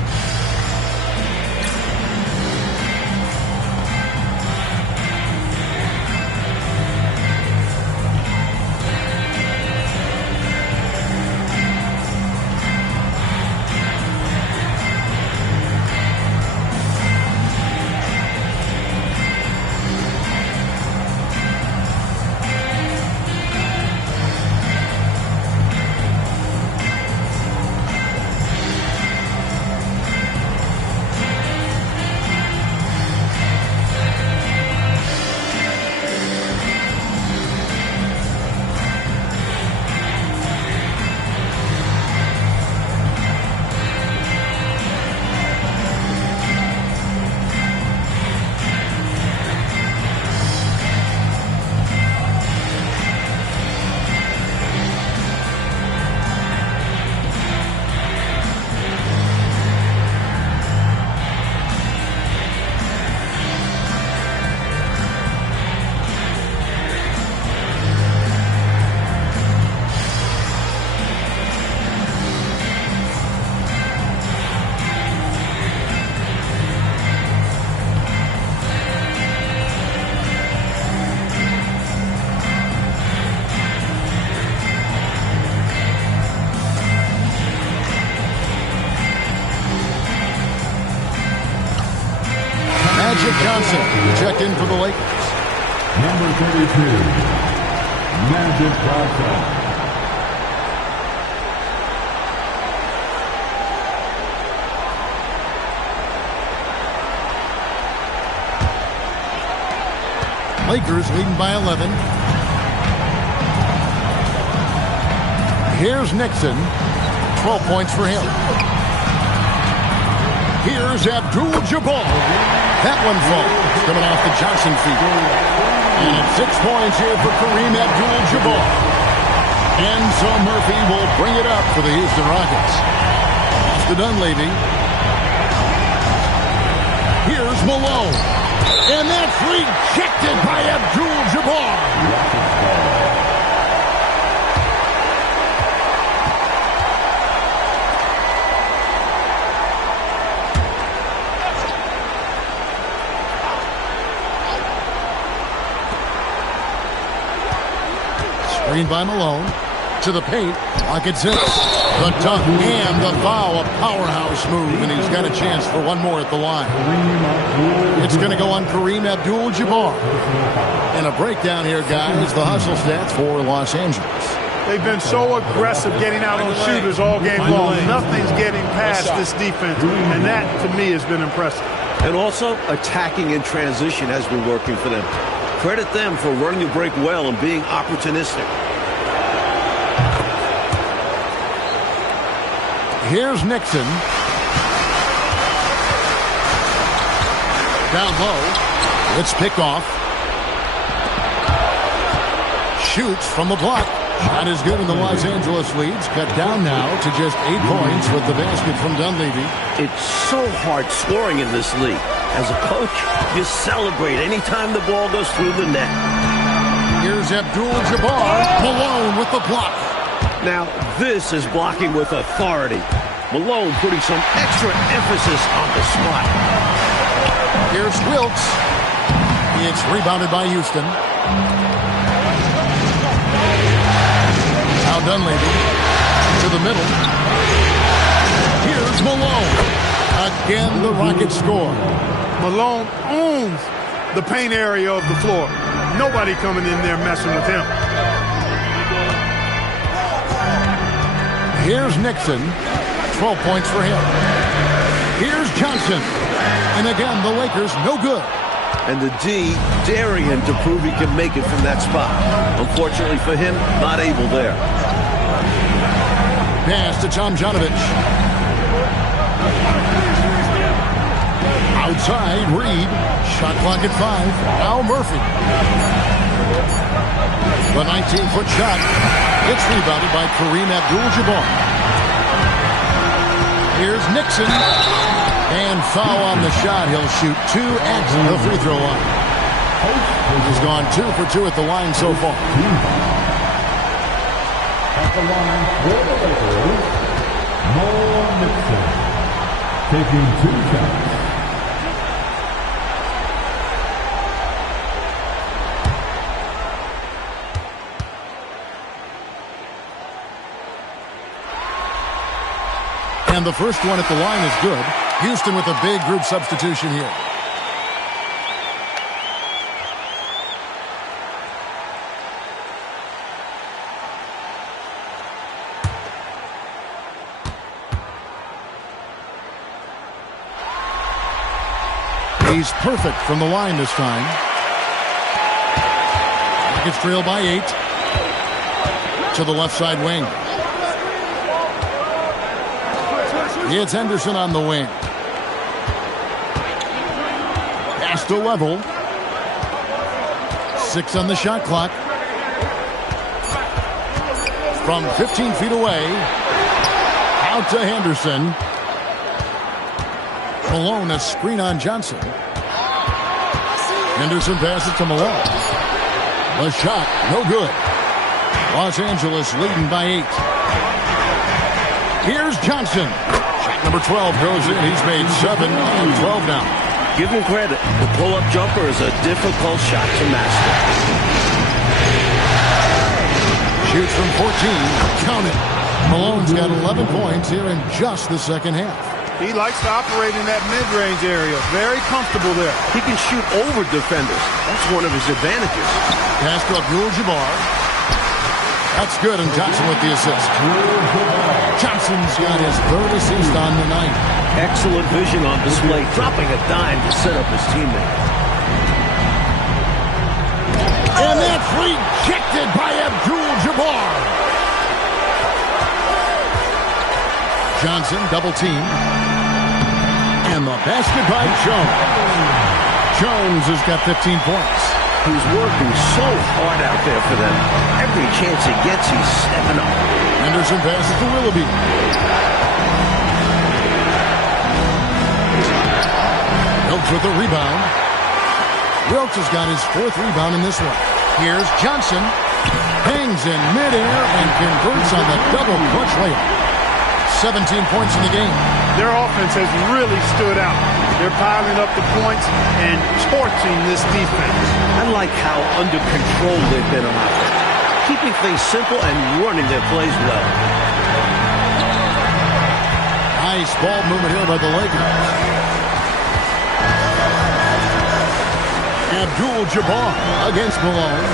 Johnson checked in for the Lakers. Number 32, Magic Johnson. Lakers leading by 11. Here's Nixon. 12 points for him. Here's Abdul-Jabbar. That one falls, coming off the Johnson feet. And 6 points here for Kareem Abdul-Jabbar. And so Murphy will bring it up for the Houston Rockets. Off to Dunleavy. Here's Malone. And that's rejected by Abdul-Jabbar. Screen by Malone. To the paint. Rockets hits. The dunk and the foul. A powerhouse move, and he's got a chance for one more at the line. It's going to go on Kareem Abdul-Jabbar. And a breakdown here, guys. The hustle stats for Los Angeles. They've been so aggressive getting out on shooters all game long. Nothing's getting past this defense, and that, to me, has been impressive. And also, attacking in transition has been working for them. Credit them for running the break well and being opportunistic. Here's Nixon. Down low. It's picked off. Shoots from the block. Shot is good, and the Los Angeles leads cut down now to just 8 points with the basket from Dunleavy. It's so hard scoring in this league. As a coach, you celebrate anytime the ball goes through the net. Here's Abdul-Jabbar. Malone with the block. Now, this is blocking with authority. Malone putting some extra emphasis on the spot. Here's Wilkes. It's rebounded by Houston. Now Dunleavy to the middle. Here's Malone. Again, the Rockets score. Malone owns the paint area of the floor. Nobody coming in there messing with him. Here's Nixon. 12 points for him. Here's Johnson. And again, the Lakers no good. And the D daring him to prove he can make it from that spot. Unfortunately for him, not able there. Pass to Tomjanovich. Outside, Reed. Shot clock at 5. Now Murphy. The 19-foot shot. It's rebounded by Kareem Abdul-Jabbar. Here's Nixon. And foul on the shot. He'll shoot 2 at the free throw line. He's gone 2 for 2 at the line so far. At the line for the Lakers, Noah Nixon, taking 2 shots. And the first one at the line is good. Houston with a big group substitution here. He's perfect from the line this time. Rockets trail by 8. To the left side wing. It's Henderson on the wing. Pass to level. 6 on the shot clock. From 15 feet away. Out to Henderson. Malone, a screen on Johnson. Henderson passes to Malone. The shot, no good. Los Angeles leading by 8. Here's Johnson. Shot number 12 goes in. He's made 7 and 12 now. Give him credit. The pull-up jumper is a difficult shot to master. Shoots from 14. Count it. Malone's got 11 points here in just the second half. He likes to operate in that mid-range area. Very comfortable there. He can shoot over defenders. That's one of his advantages. Pass to Abdul-Jabbar. That's good, and Johnson with the assist. Johnson's got his third assist on the night. Excellent vision on display, dropping a dime to set up his teammate. And that's rejected by Abdul-Jabbar. Johnson double team. And the basket by Jones. Jones has got 15 points. He's working so hard out there for them. Every chance he gets, he's stepping up. Henderson passes to Willoughby. Wilkes with the rebound. Wilkes has got his fourth rebound in this one. Here's Johnson. Hangs in midair and converts on the double clutch layup. 17 points in the game. Their offense has really stood out. They're piling up the points and torching this defense. I like how under control they've been on offense, keeping things simple and running their plays well. Nice ball movement here by the Lakers. Abdul-Jabbar against Malone.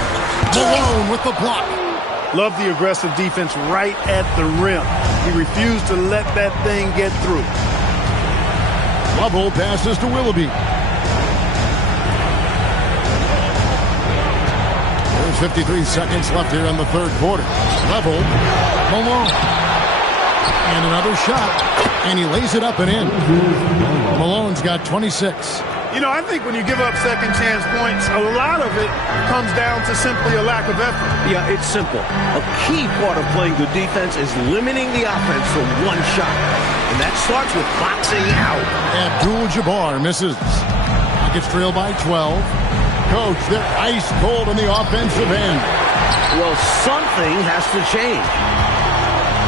Malone with the block. Love the aggressive defense right at the rim. He refused to let that thing get through. Lovell passes to Willoughby. There's 53 seconds left here in the third quarter. Lovell, Malone. And another shot. And he lays it up and in. Malone's got 26. You know, I think when you give up second chance points, a lot of it comes down to simply a lack of effort. Yeah, it's simple. A key part of playing good defense is limiting the offense to one shot. And that starts with boxing out. Abdul-Jabbar misses. Rockets trail by 12. Coach, they're ice cold on the offensive end. Well, something has to change.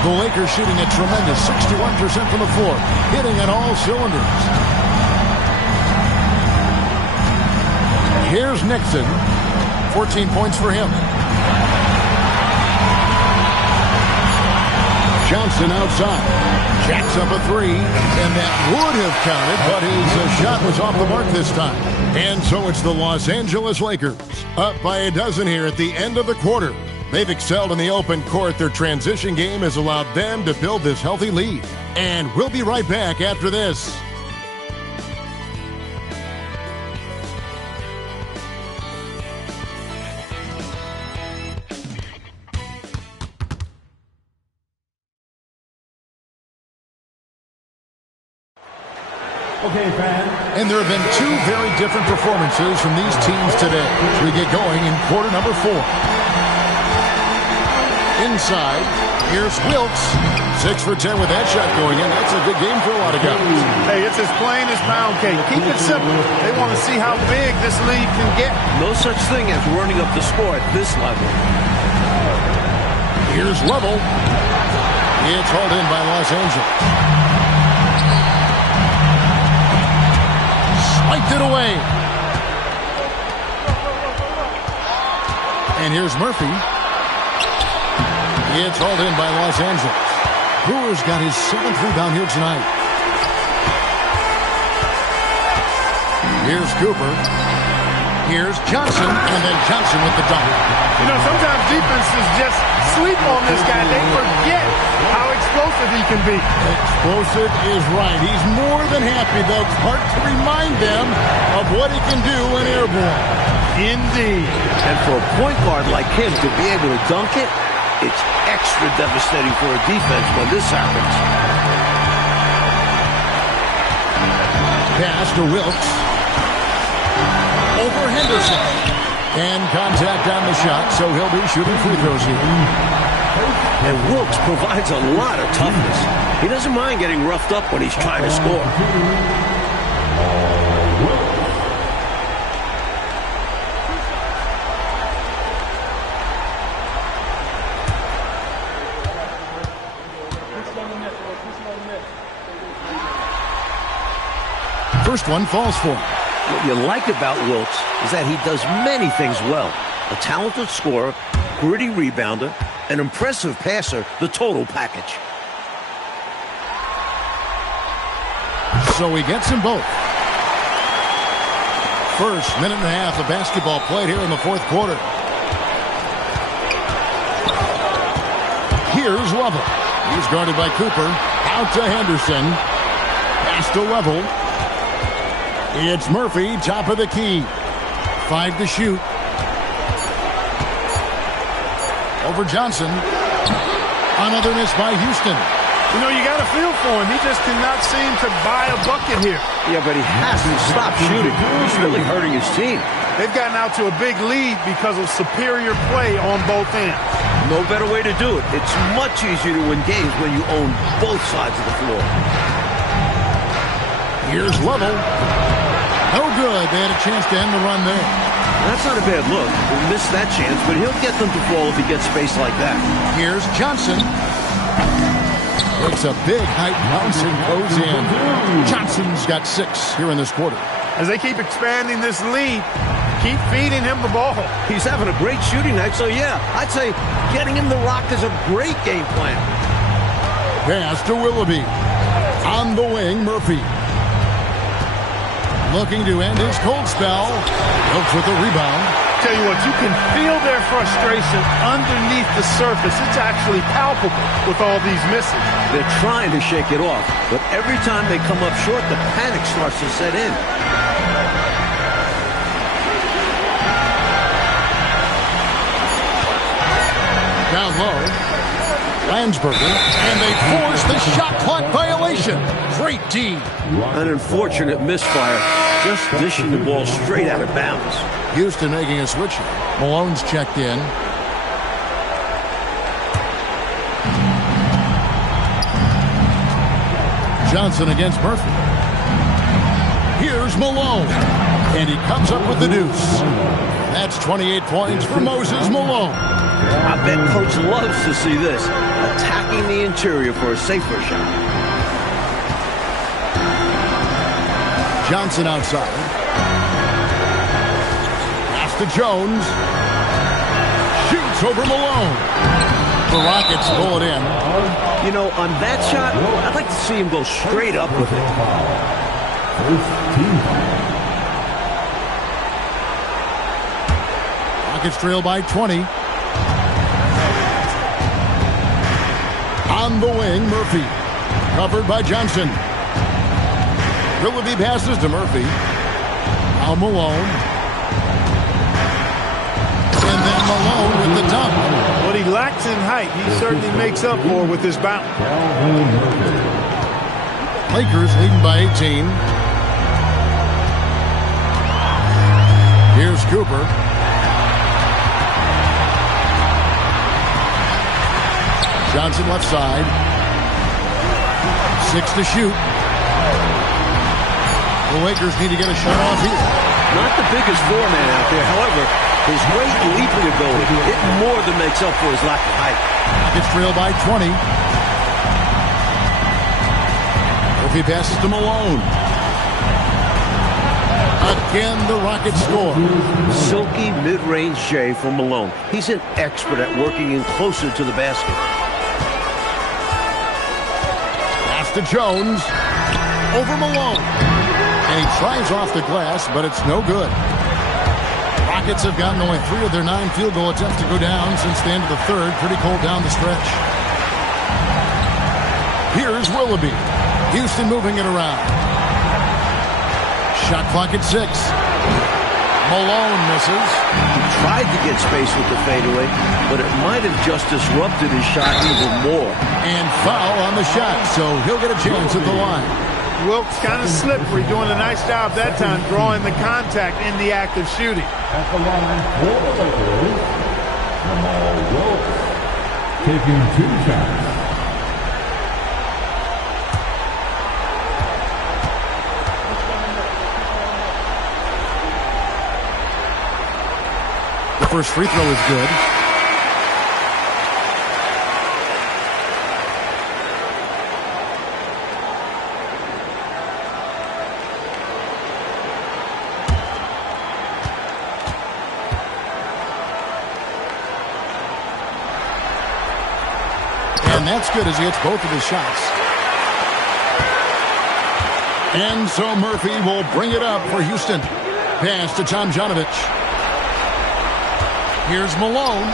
The Lakers shooting a tremendous 61% from the floor, hitting at all cylinders. Here's Nixon. 14 points for him. Johnson outside. Jacks up a three, and that would have counted, but his shot was off the mark this time. And so it's the Los Angeles Lakers, up by a dozen here at the end of the quarter. They've excelled in the open court. Their transition game has allowed them to build this healthy lead. And we'll be right back after this. Okay, fans. And there have been two very different performances from these teams today as we get going in quarter number 4. Inside, here's Wilkes. 6 for 10 with that shot going in. That's a good game for a lot of guys. Hey, it's as plain as pound cake. Keep it simple. They want to see how big this lead can get. No such thing as running up the score at this level. Here's Lovell. It's hauled in by Los Angeles. Spiked it away. And here's Murphy. It's hauled in by Los Angeles. Brewer's got his 7th rebound here tonight. Here's Cooper. Here's Johnson. And then Johnson with the dunk. You know, sometimes defenses just sleep on this guy. They forget how explosive he can be. Explosive is right. He's more than happy, though, Clark, to remind them of what he can do when airborne. Indeed. And for a point guard like him to be able to dunk it, it's extra devastating for a defense when this happens. Pass to Wilkes. Over Henderson. And contact on the shot, so he'll be shooting free throws here. And Wilkes provides a lot of toughness. He doesn't mind getting roughed up when he's trying to score. First one falls for him. What you like about Wilkes is that he does many things well. A talented scorer, gritty rebounder, an impressive passer, the total package. So he gets them both. First minute and a half of basketball played here in the fourth quarter. Here's Lovell. He's guarded by Cooper. Out to Henderson. Pass to Lovell. It's Murphy, top of the key. 5 to shoot. Over Johnson. Another miss by Houston. You know, you got to feel for him. He just cannot seem to buy a bucket here. Yeah, but he hasn't stopped shooting. He's really hurting his team. They've gotten out to a big lead because of superior play on both ends. No better way to do it. It's much easier to win games when you own both sides of the floor. Here's Lovell. No good. They had a chance to end the run there. That's not a bad look. He'll miss that chance, but he'll get them to fall if he gets space like that. Here's Johnson. Takes a big height bounce and goes in. Johnson's got 6 here in this quarter. As they keep expanding this lead, keep feeding him the ball. He's having a great shooting night, so yeah, I'd say getting him the rock is a great game plan. Pass to Willoughby. On the wing, Murphy. Looking to end his cold spell. Wilkes with the rebound. Tell you what, you can feel their frustration underneath the surface. It's actually palpable with all these misses. They're trying to shake it off, but every time they come up short, the panic starts to set in. Down low. Landsberger, and they force the shot clock violation. Great D. An unfortunate misfire, just dishing the ball straight out of bounds. Houston making a switch. Malone's checked in. Johnson against Murphy. Here's Malone, and he comes up with the deuce. That's 28 points for Moses Malone. I bet Coach loves to see this, attacking the interior for a safer shot. Johnson outside. Pass to Jones. Shoots over Malone. The Rockets pull it in. You know, on that shot, I'd like to see him go straight up with it. Rockets trail by 20. On the wing, Murphy. Covered by Johnson. Willoughby passes to Murphy. Now Malone. And then Malone with the dunk. What he lacks in height, he certainly makes up for with his bounce. Lakers leading by 18. Here's Cooper. Johnson left side. 6 to shoot. The Lakers need to get a shot off here. Not the biggest four-man out there. However, his great leaping ability, it more than makes up for his lack of height. Rockets trail by 20. Murphy passes to Malone. Again, the Rockets score. Silky mid-range J from Malone. He's an expert at working in closer to the basket. Pass to Jones. Over Malone. And he tries off the glass, but it's no good. Rockets have gotten only 3 of their 9 field goal attempts to go down since the end of the third. Pretty cold down the stretch. Here's Willoughby. Houston moving it around. Shot clock at 6. Malone misses. He tried to get space with the fadeaway, but it might have just disrupted his shot even more. And foul on the shot, so he'll get a chance at the line. Wilkes kind of slippery, doing a nice job that time, drawing the contact in the act of shooting. At the line for the Lakers, Jamal Wilkes, taking 2 shots. The first free throw is good. And that's good as he hits both of his shots. And so Murphy will bring it up for Houston. Pass to Tomjanovich. Here's Malone.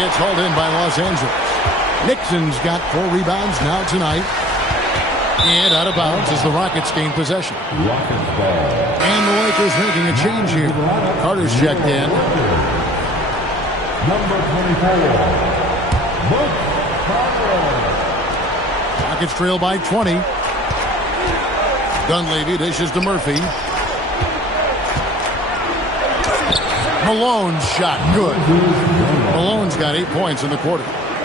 It's hauled in by Los Angeles. Nixon's got 4 rebounds now tonight. And out of bounds as the Rockets gain possession. Rockets ball. And the Lakers making a change here. Carter's checked in. Number 24. Mark Carter. Rockets trail by 20. Dunleavy dishes to Murphy. Malone's shot good. Malone's got 8 points in the quarter.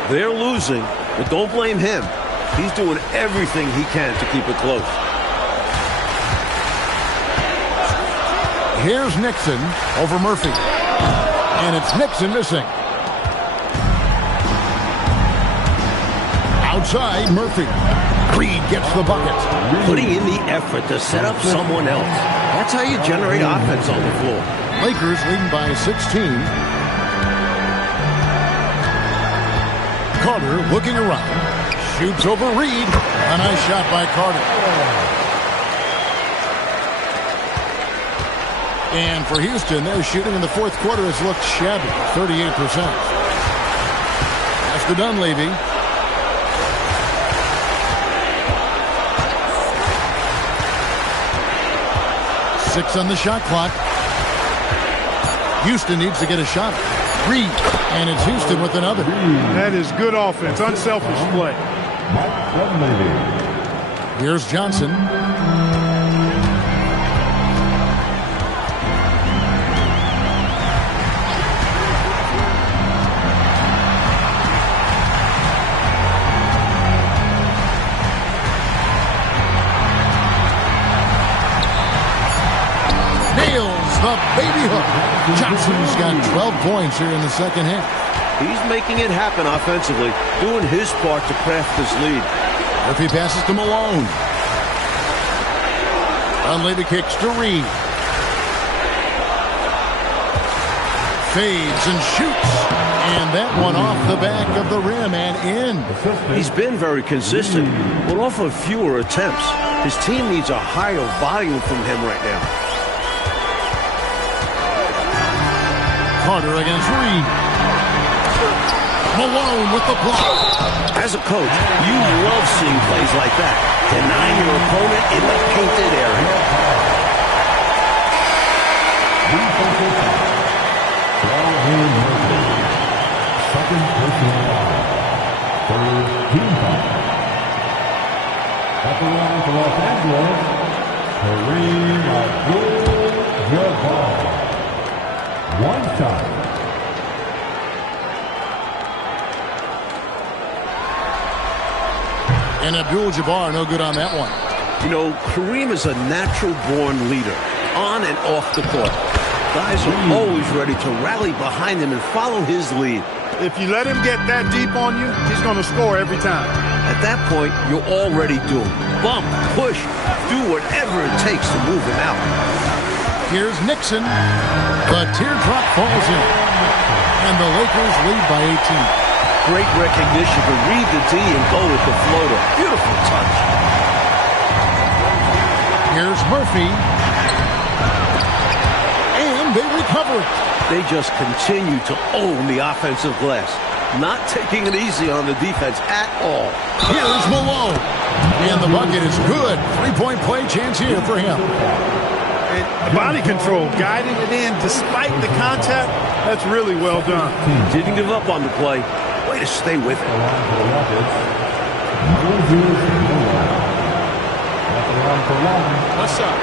They're losing, but don't blame him. He's doing everything he can to keep it close. Here's Nixon over Murphy. And it's Nixon missing. Outside, Murphy. Reed gets the bucket. Putting in the effort to set up someone else. That's how you generate offense on the floor. Lakers leading by 16. Carter looking around. Shoots over Reed. A nice shot by Carter. And for Houston, their shooting in the fourth quarter has looked shabby. 38%. That's to Dunleavy. Six on the shot clock. Houston needs to get a shot. Reed. And it's Houston with another. That is good offense. Unselfish play. Here's Johnson. The baby hook. Johnson's got 12 points here in the second half. He's making it happen offensively, doing his part to craft this lead. Murphy passes to Malone. Dunleavy kicks to Reed. Fades and shoots. And that one off the back of the rim and in. He's been very consistent, but off of fewer attempts. His team needs a higher volume from him right now. Carter against Reed. Malone with the block. As a coach, you love seeing plays like that. Denying your opponent in the painted area. Second personal foul. Third team foul. At the line for Los Angeles, Kareem Abdul-Jabbar. One shot. And Abdul-Jabbar no good on that one. You know, Kareem is a natural-born leader, on and off the court. Guys are always ready to rally behind him and follow his lead. If you let him get that deep on you, he's going to score every time. At that point, you're already doomed. Bump, push, do whatever it takes to move him out. Here's Nixon. The teardrop falls in. And the Lakers lead by 18. Great recognition to read the D and go with the floater. Beautiful touch. Here's Murphy. And they recover it. They just continue to own the offensive glass. Not taking it easy on the defense at all. Here's Malone. And the bucket is good. 3-point play chance here for him. And body control, guiding it in despite the contact. That's really well done. Didn't give up on the play. Way to stay with it. What's up?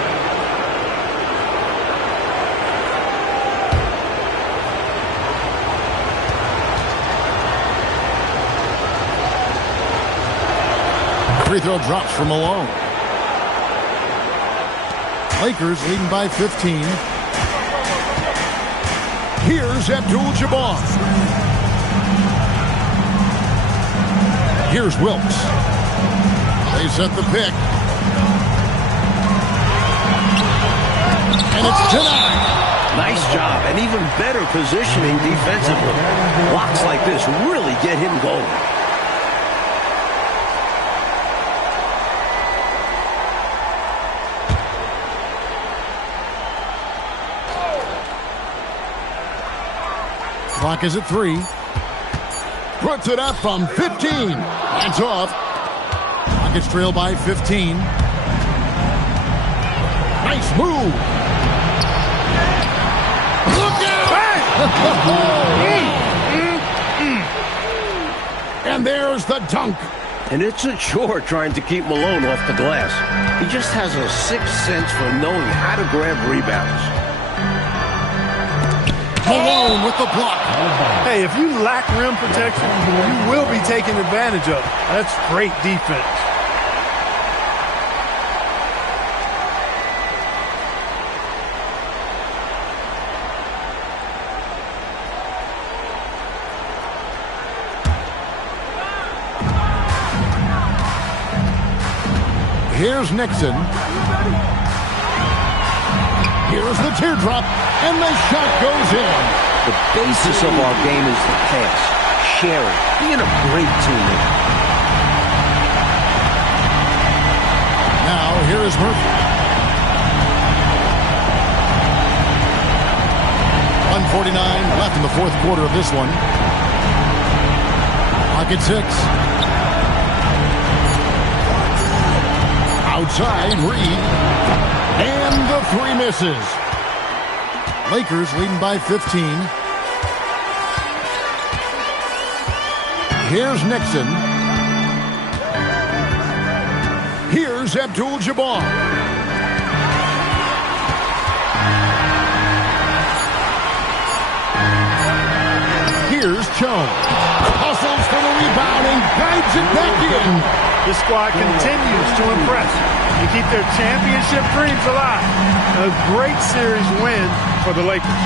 Free throw drops for Malone. Lakers leading by 15. Here's Abdul-Jabbar. Here's Wilkes. They set the pick. And it's denied. Nice job, and even better positioning defensively. Blocks like this really get him going. Clock is at 3. Puts it up from 15. Hands off. Rockets trail by 15. Nice move. Look out! And there's the dunk. And it's a chore trying to keep Malone off the glass. He just has a sixth sense for knowing how to grab rebounds. Malone with the block. Hey, if you lack rim protection, you will be taken advantage of. That's great defense. Here's Nixon. Here's the teardrop, and the shot goes in. The basis of our game is the pass, sharing, being a great teammate. Now, here is Murphy. 1:49 left in the fourth quarter of this one. Clock at 6. Outside, Reed. And the 3 misses. Lakers leading by 15. Here's Nixon. Here's Abdul-Jabbar. Here's Cho. Hustles for the rebound and guides it back in. This squad continues to impress and keep their championship dreams alive. A great series win for the Lakers.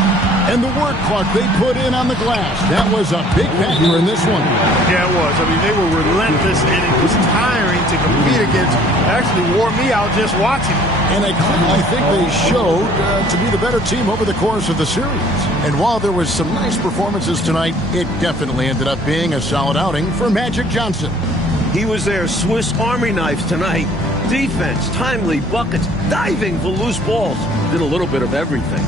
And the work clock they put in on the glass, that was a big factor in this one. Yeah, it was. I mean, they were relentless, and it was tiring to compete against. It actually wore me out just watching. And I clearly think they showed to be the better team over the course of the series. And while there was some nice performances tonight, it definitely ended up being a solid outing for Magic Johnson. He was their Swiss Army knife tonight. Defense, timely buckets, diving for loose balls. Did a little bit of everything.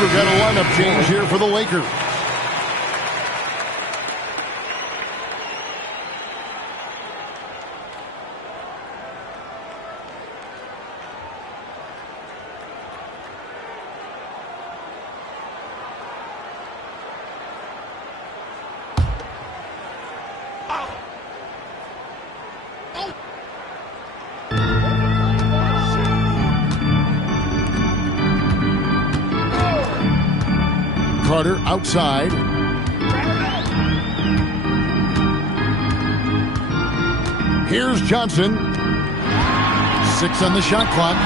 We've got a lineup change here for the Lakers. Carter outside. Here's Johnson. 6 on the shot clock.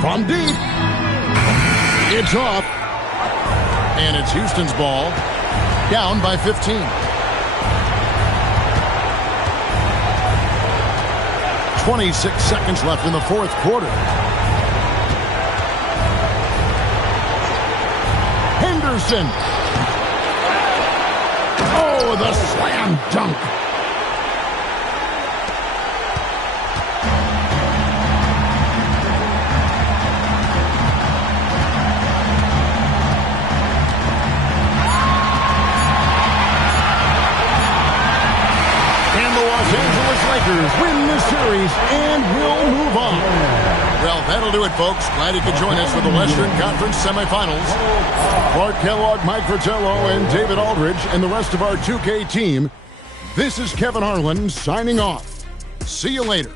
From deep. It's off. And it's Houston's ball. Down by 15. .26 seconds left in the fourth quarter. Henderson. Oh, the slam dunk. And the Los Angeles Lakers win the series and will move on. Well, that'll do it, folks. Glad you could join us for the Western Conference semifinals. Clark Kellogg, Mike Fratello, and David Aldridge, and the rest of our 2K team. This is Kevin Harlan signing off. See you later.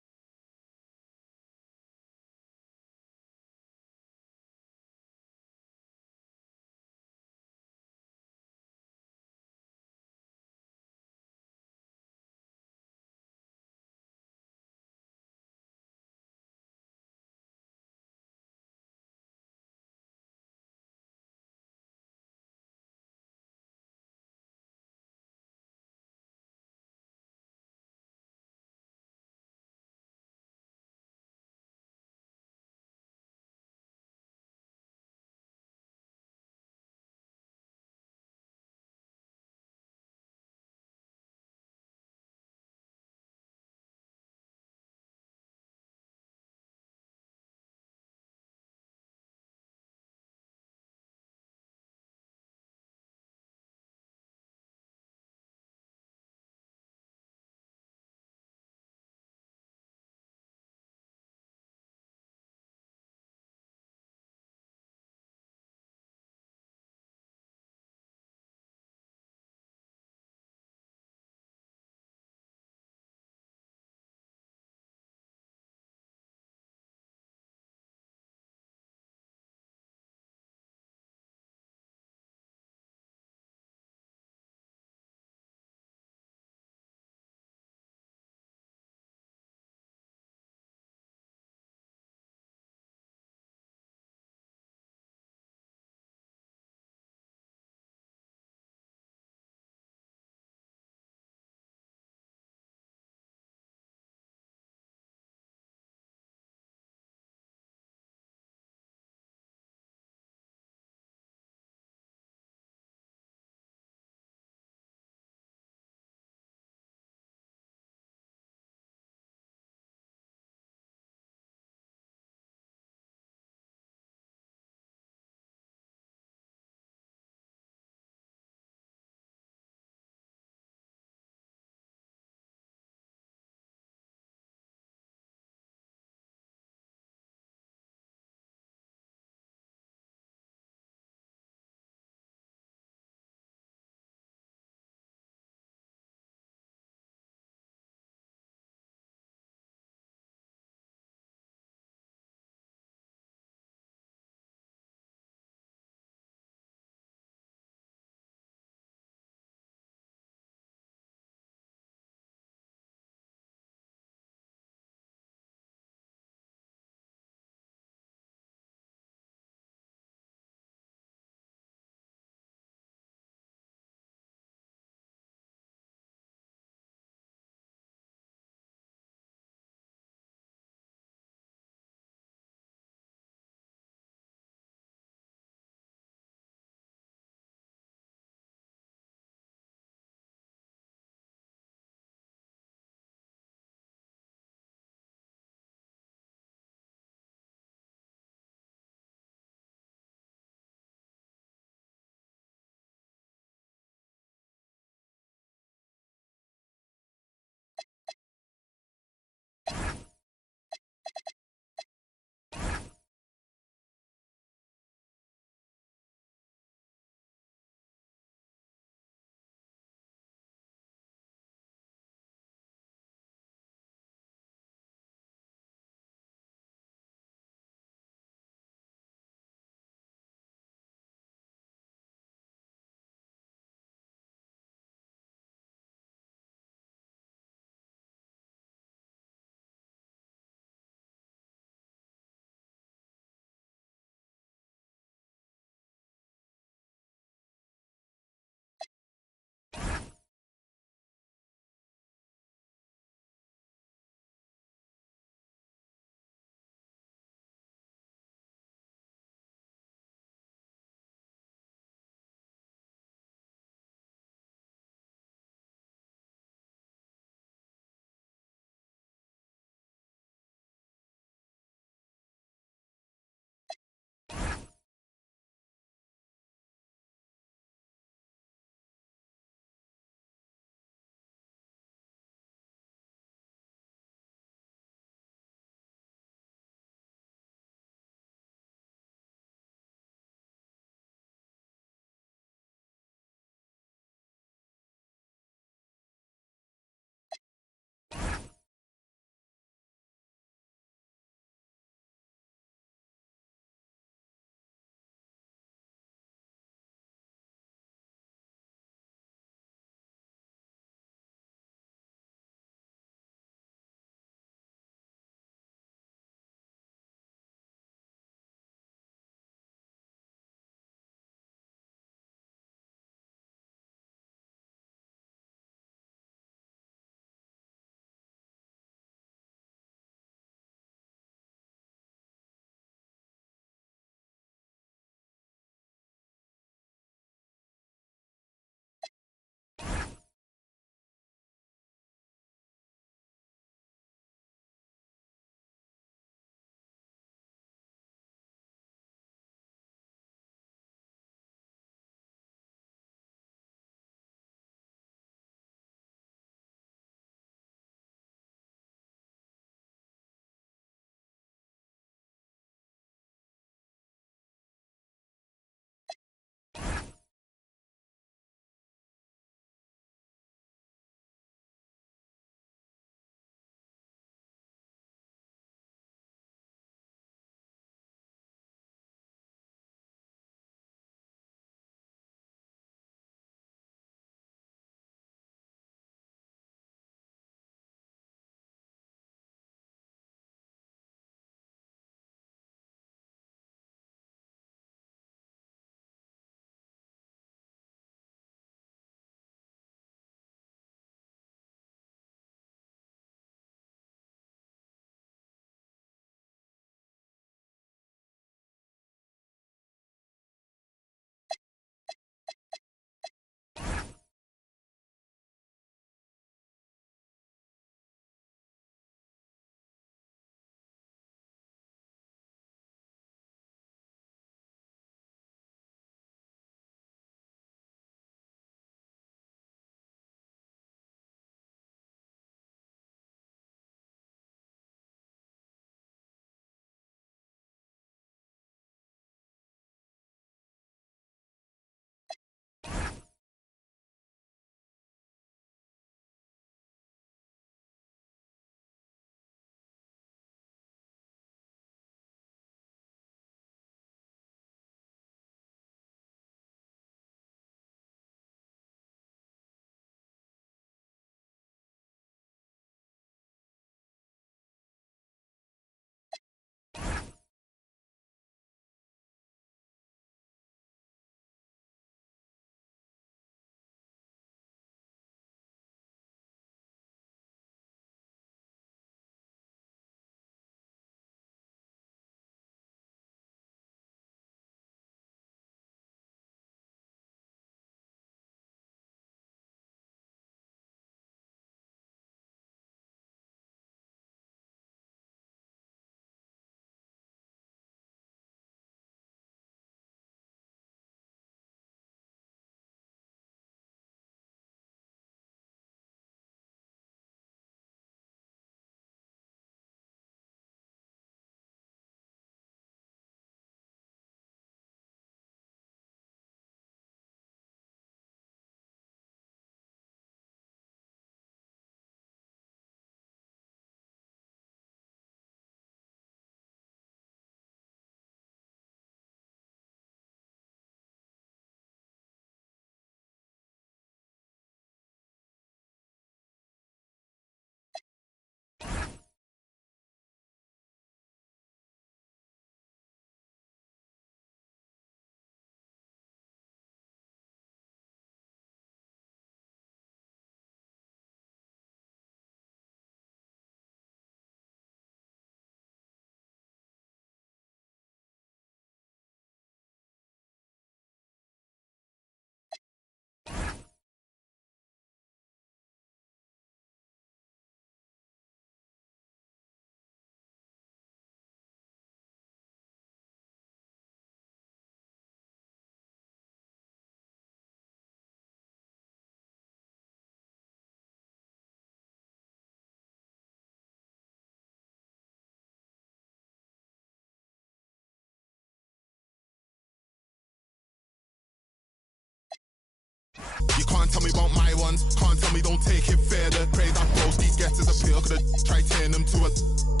You can't tell me about my ones, can't tell me don't take it further. Pray that those deep guesses appeal, could've tried turning them to a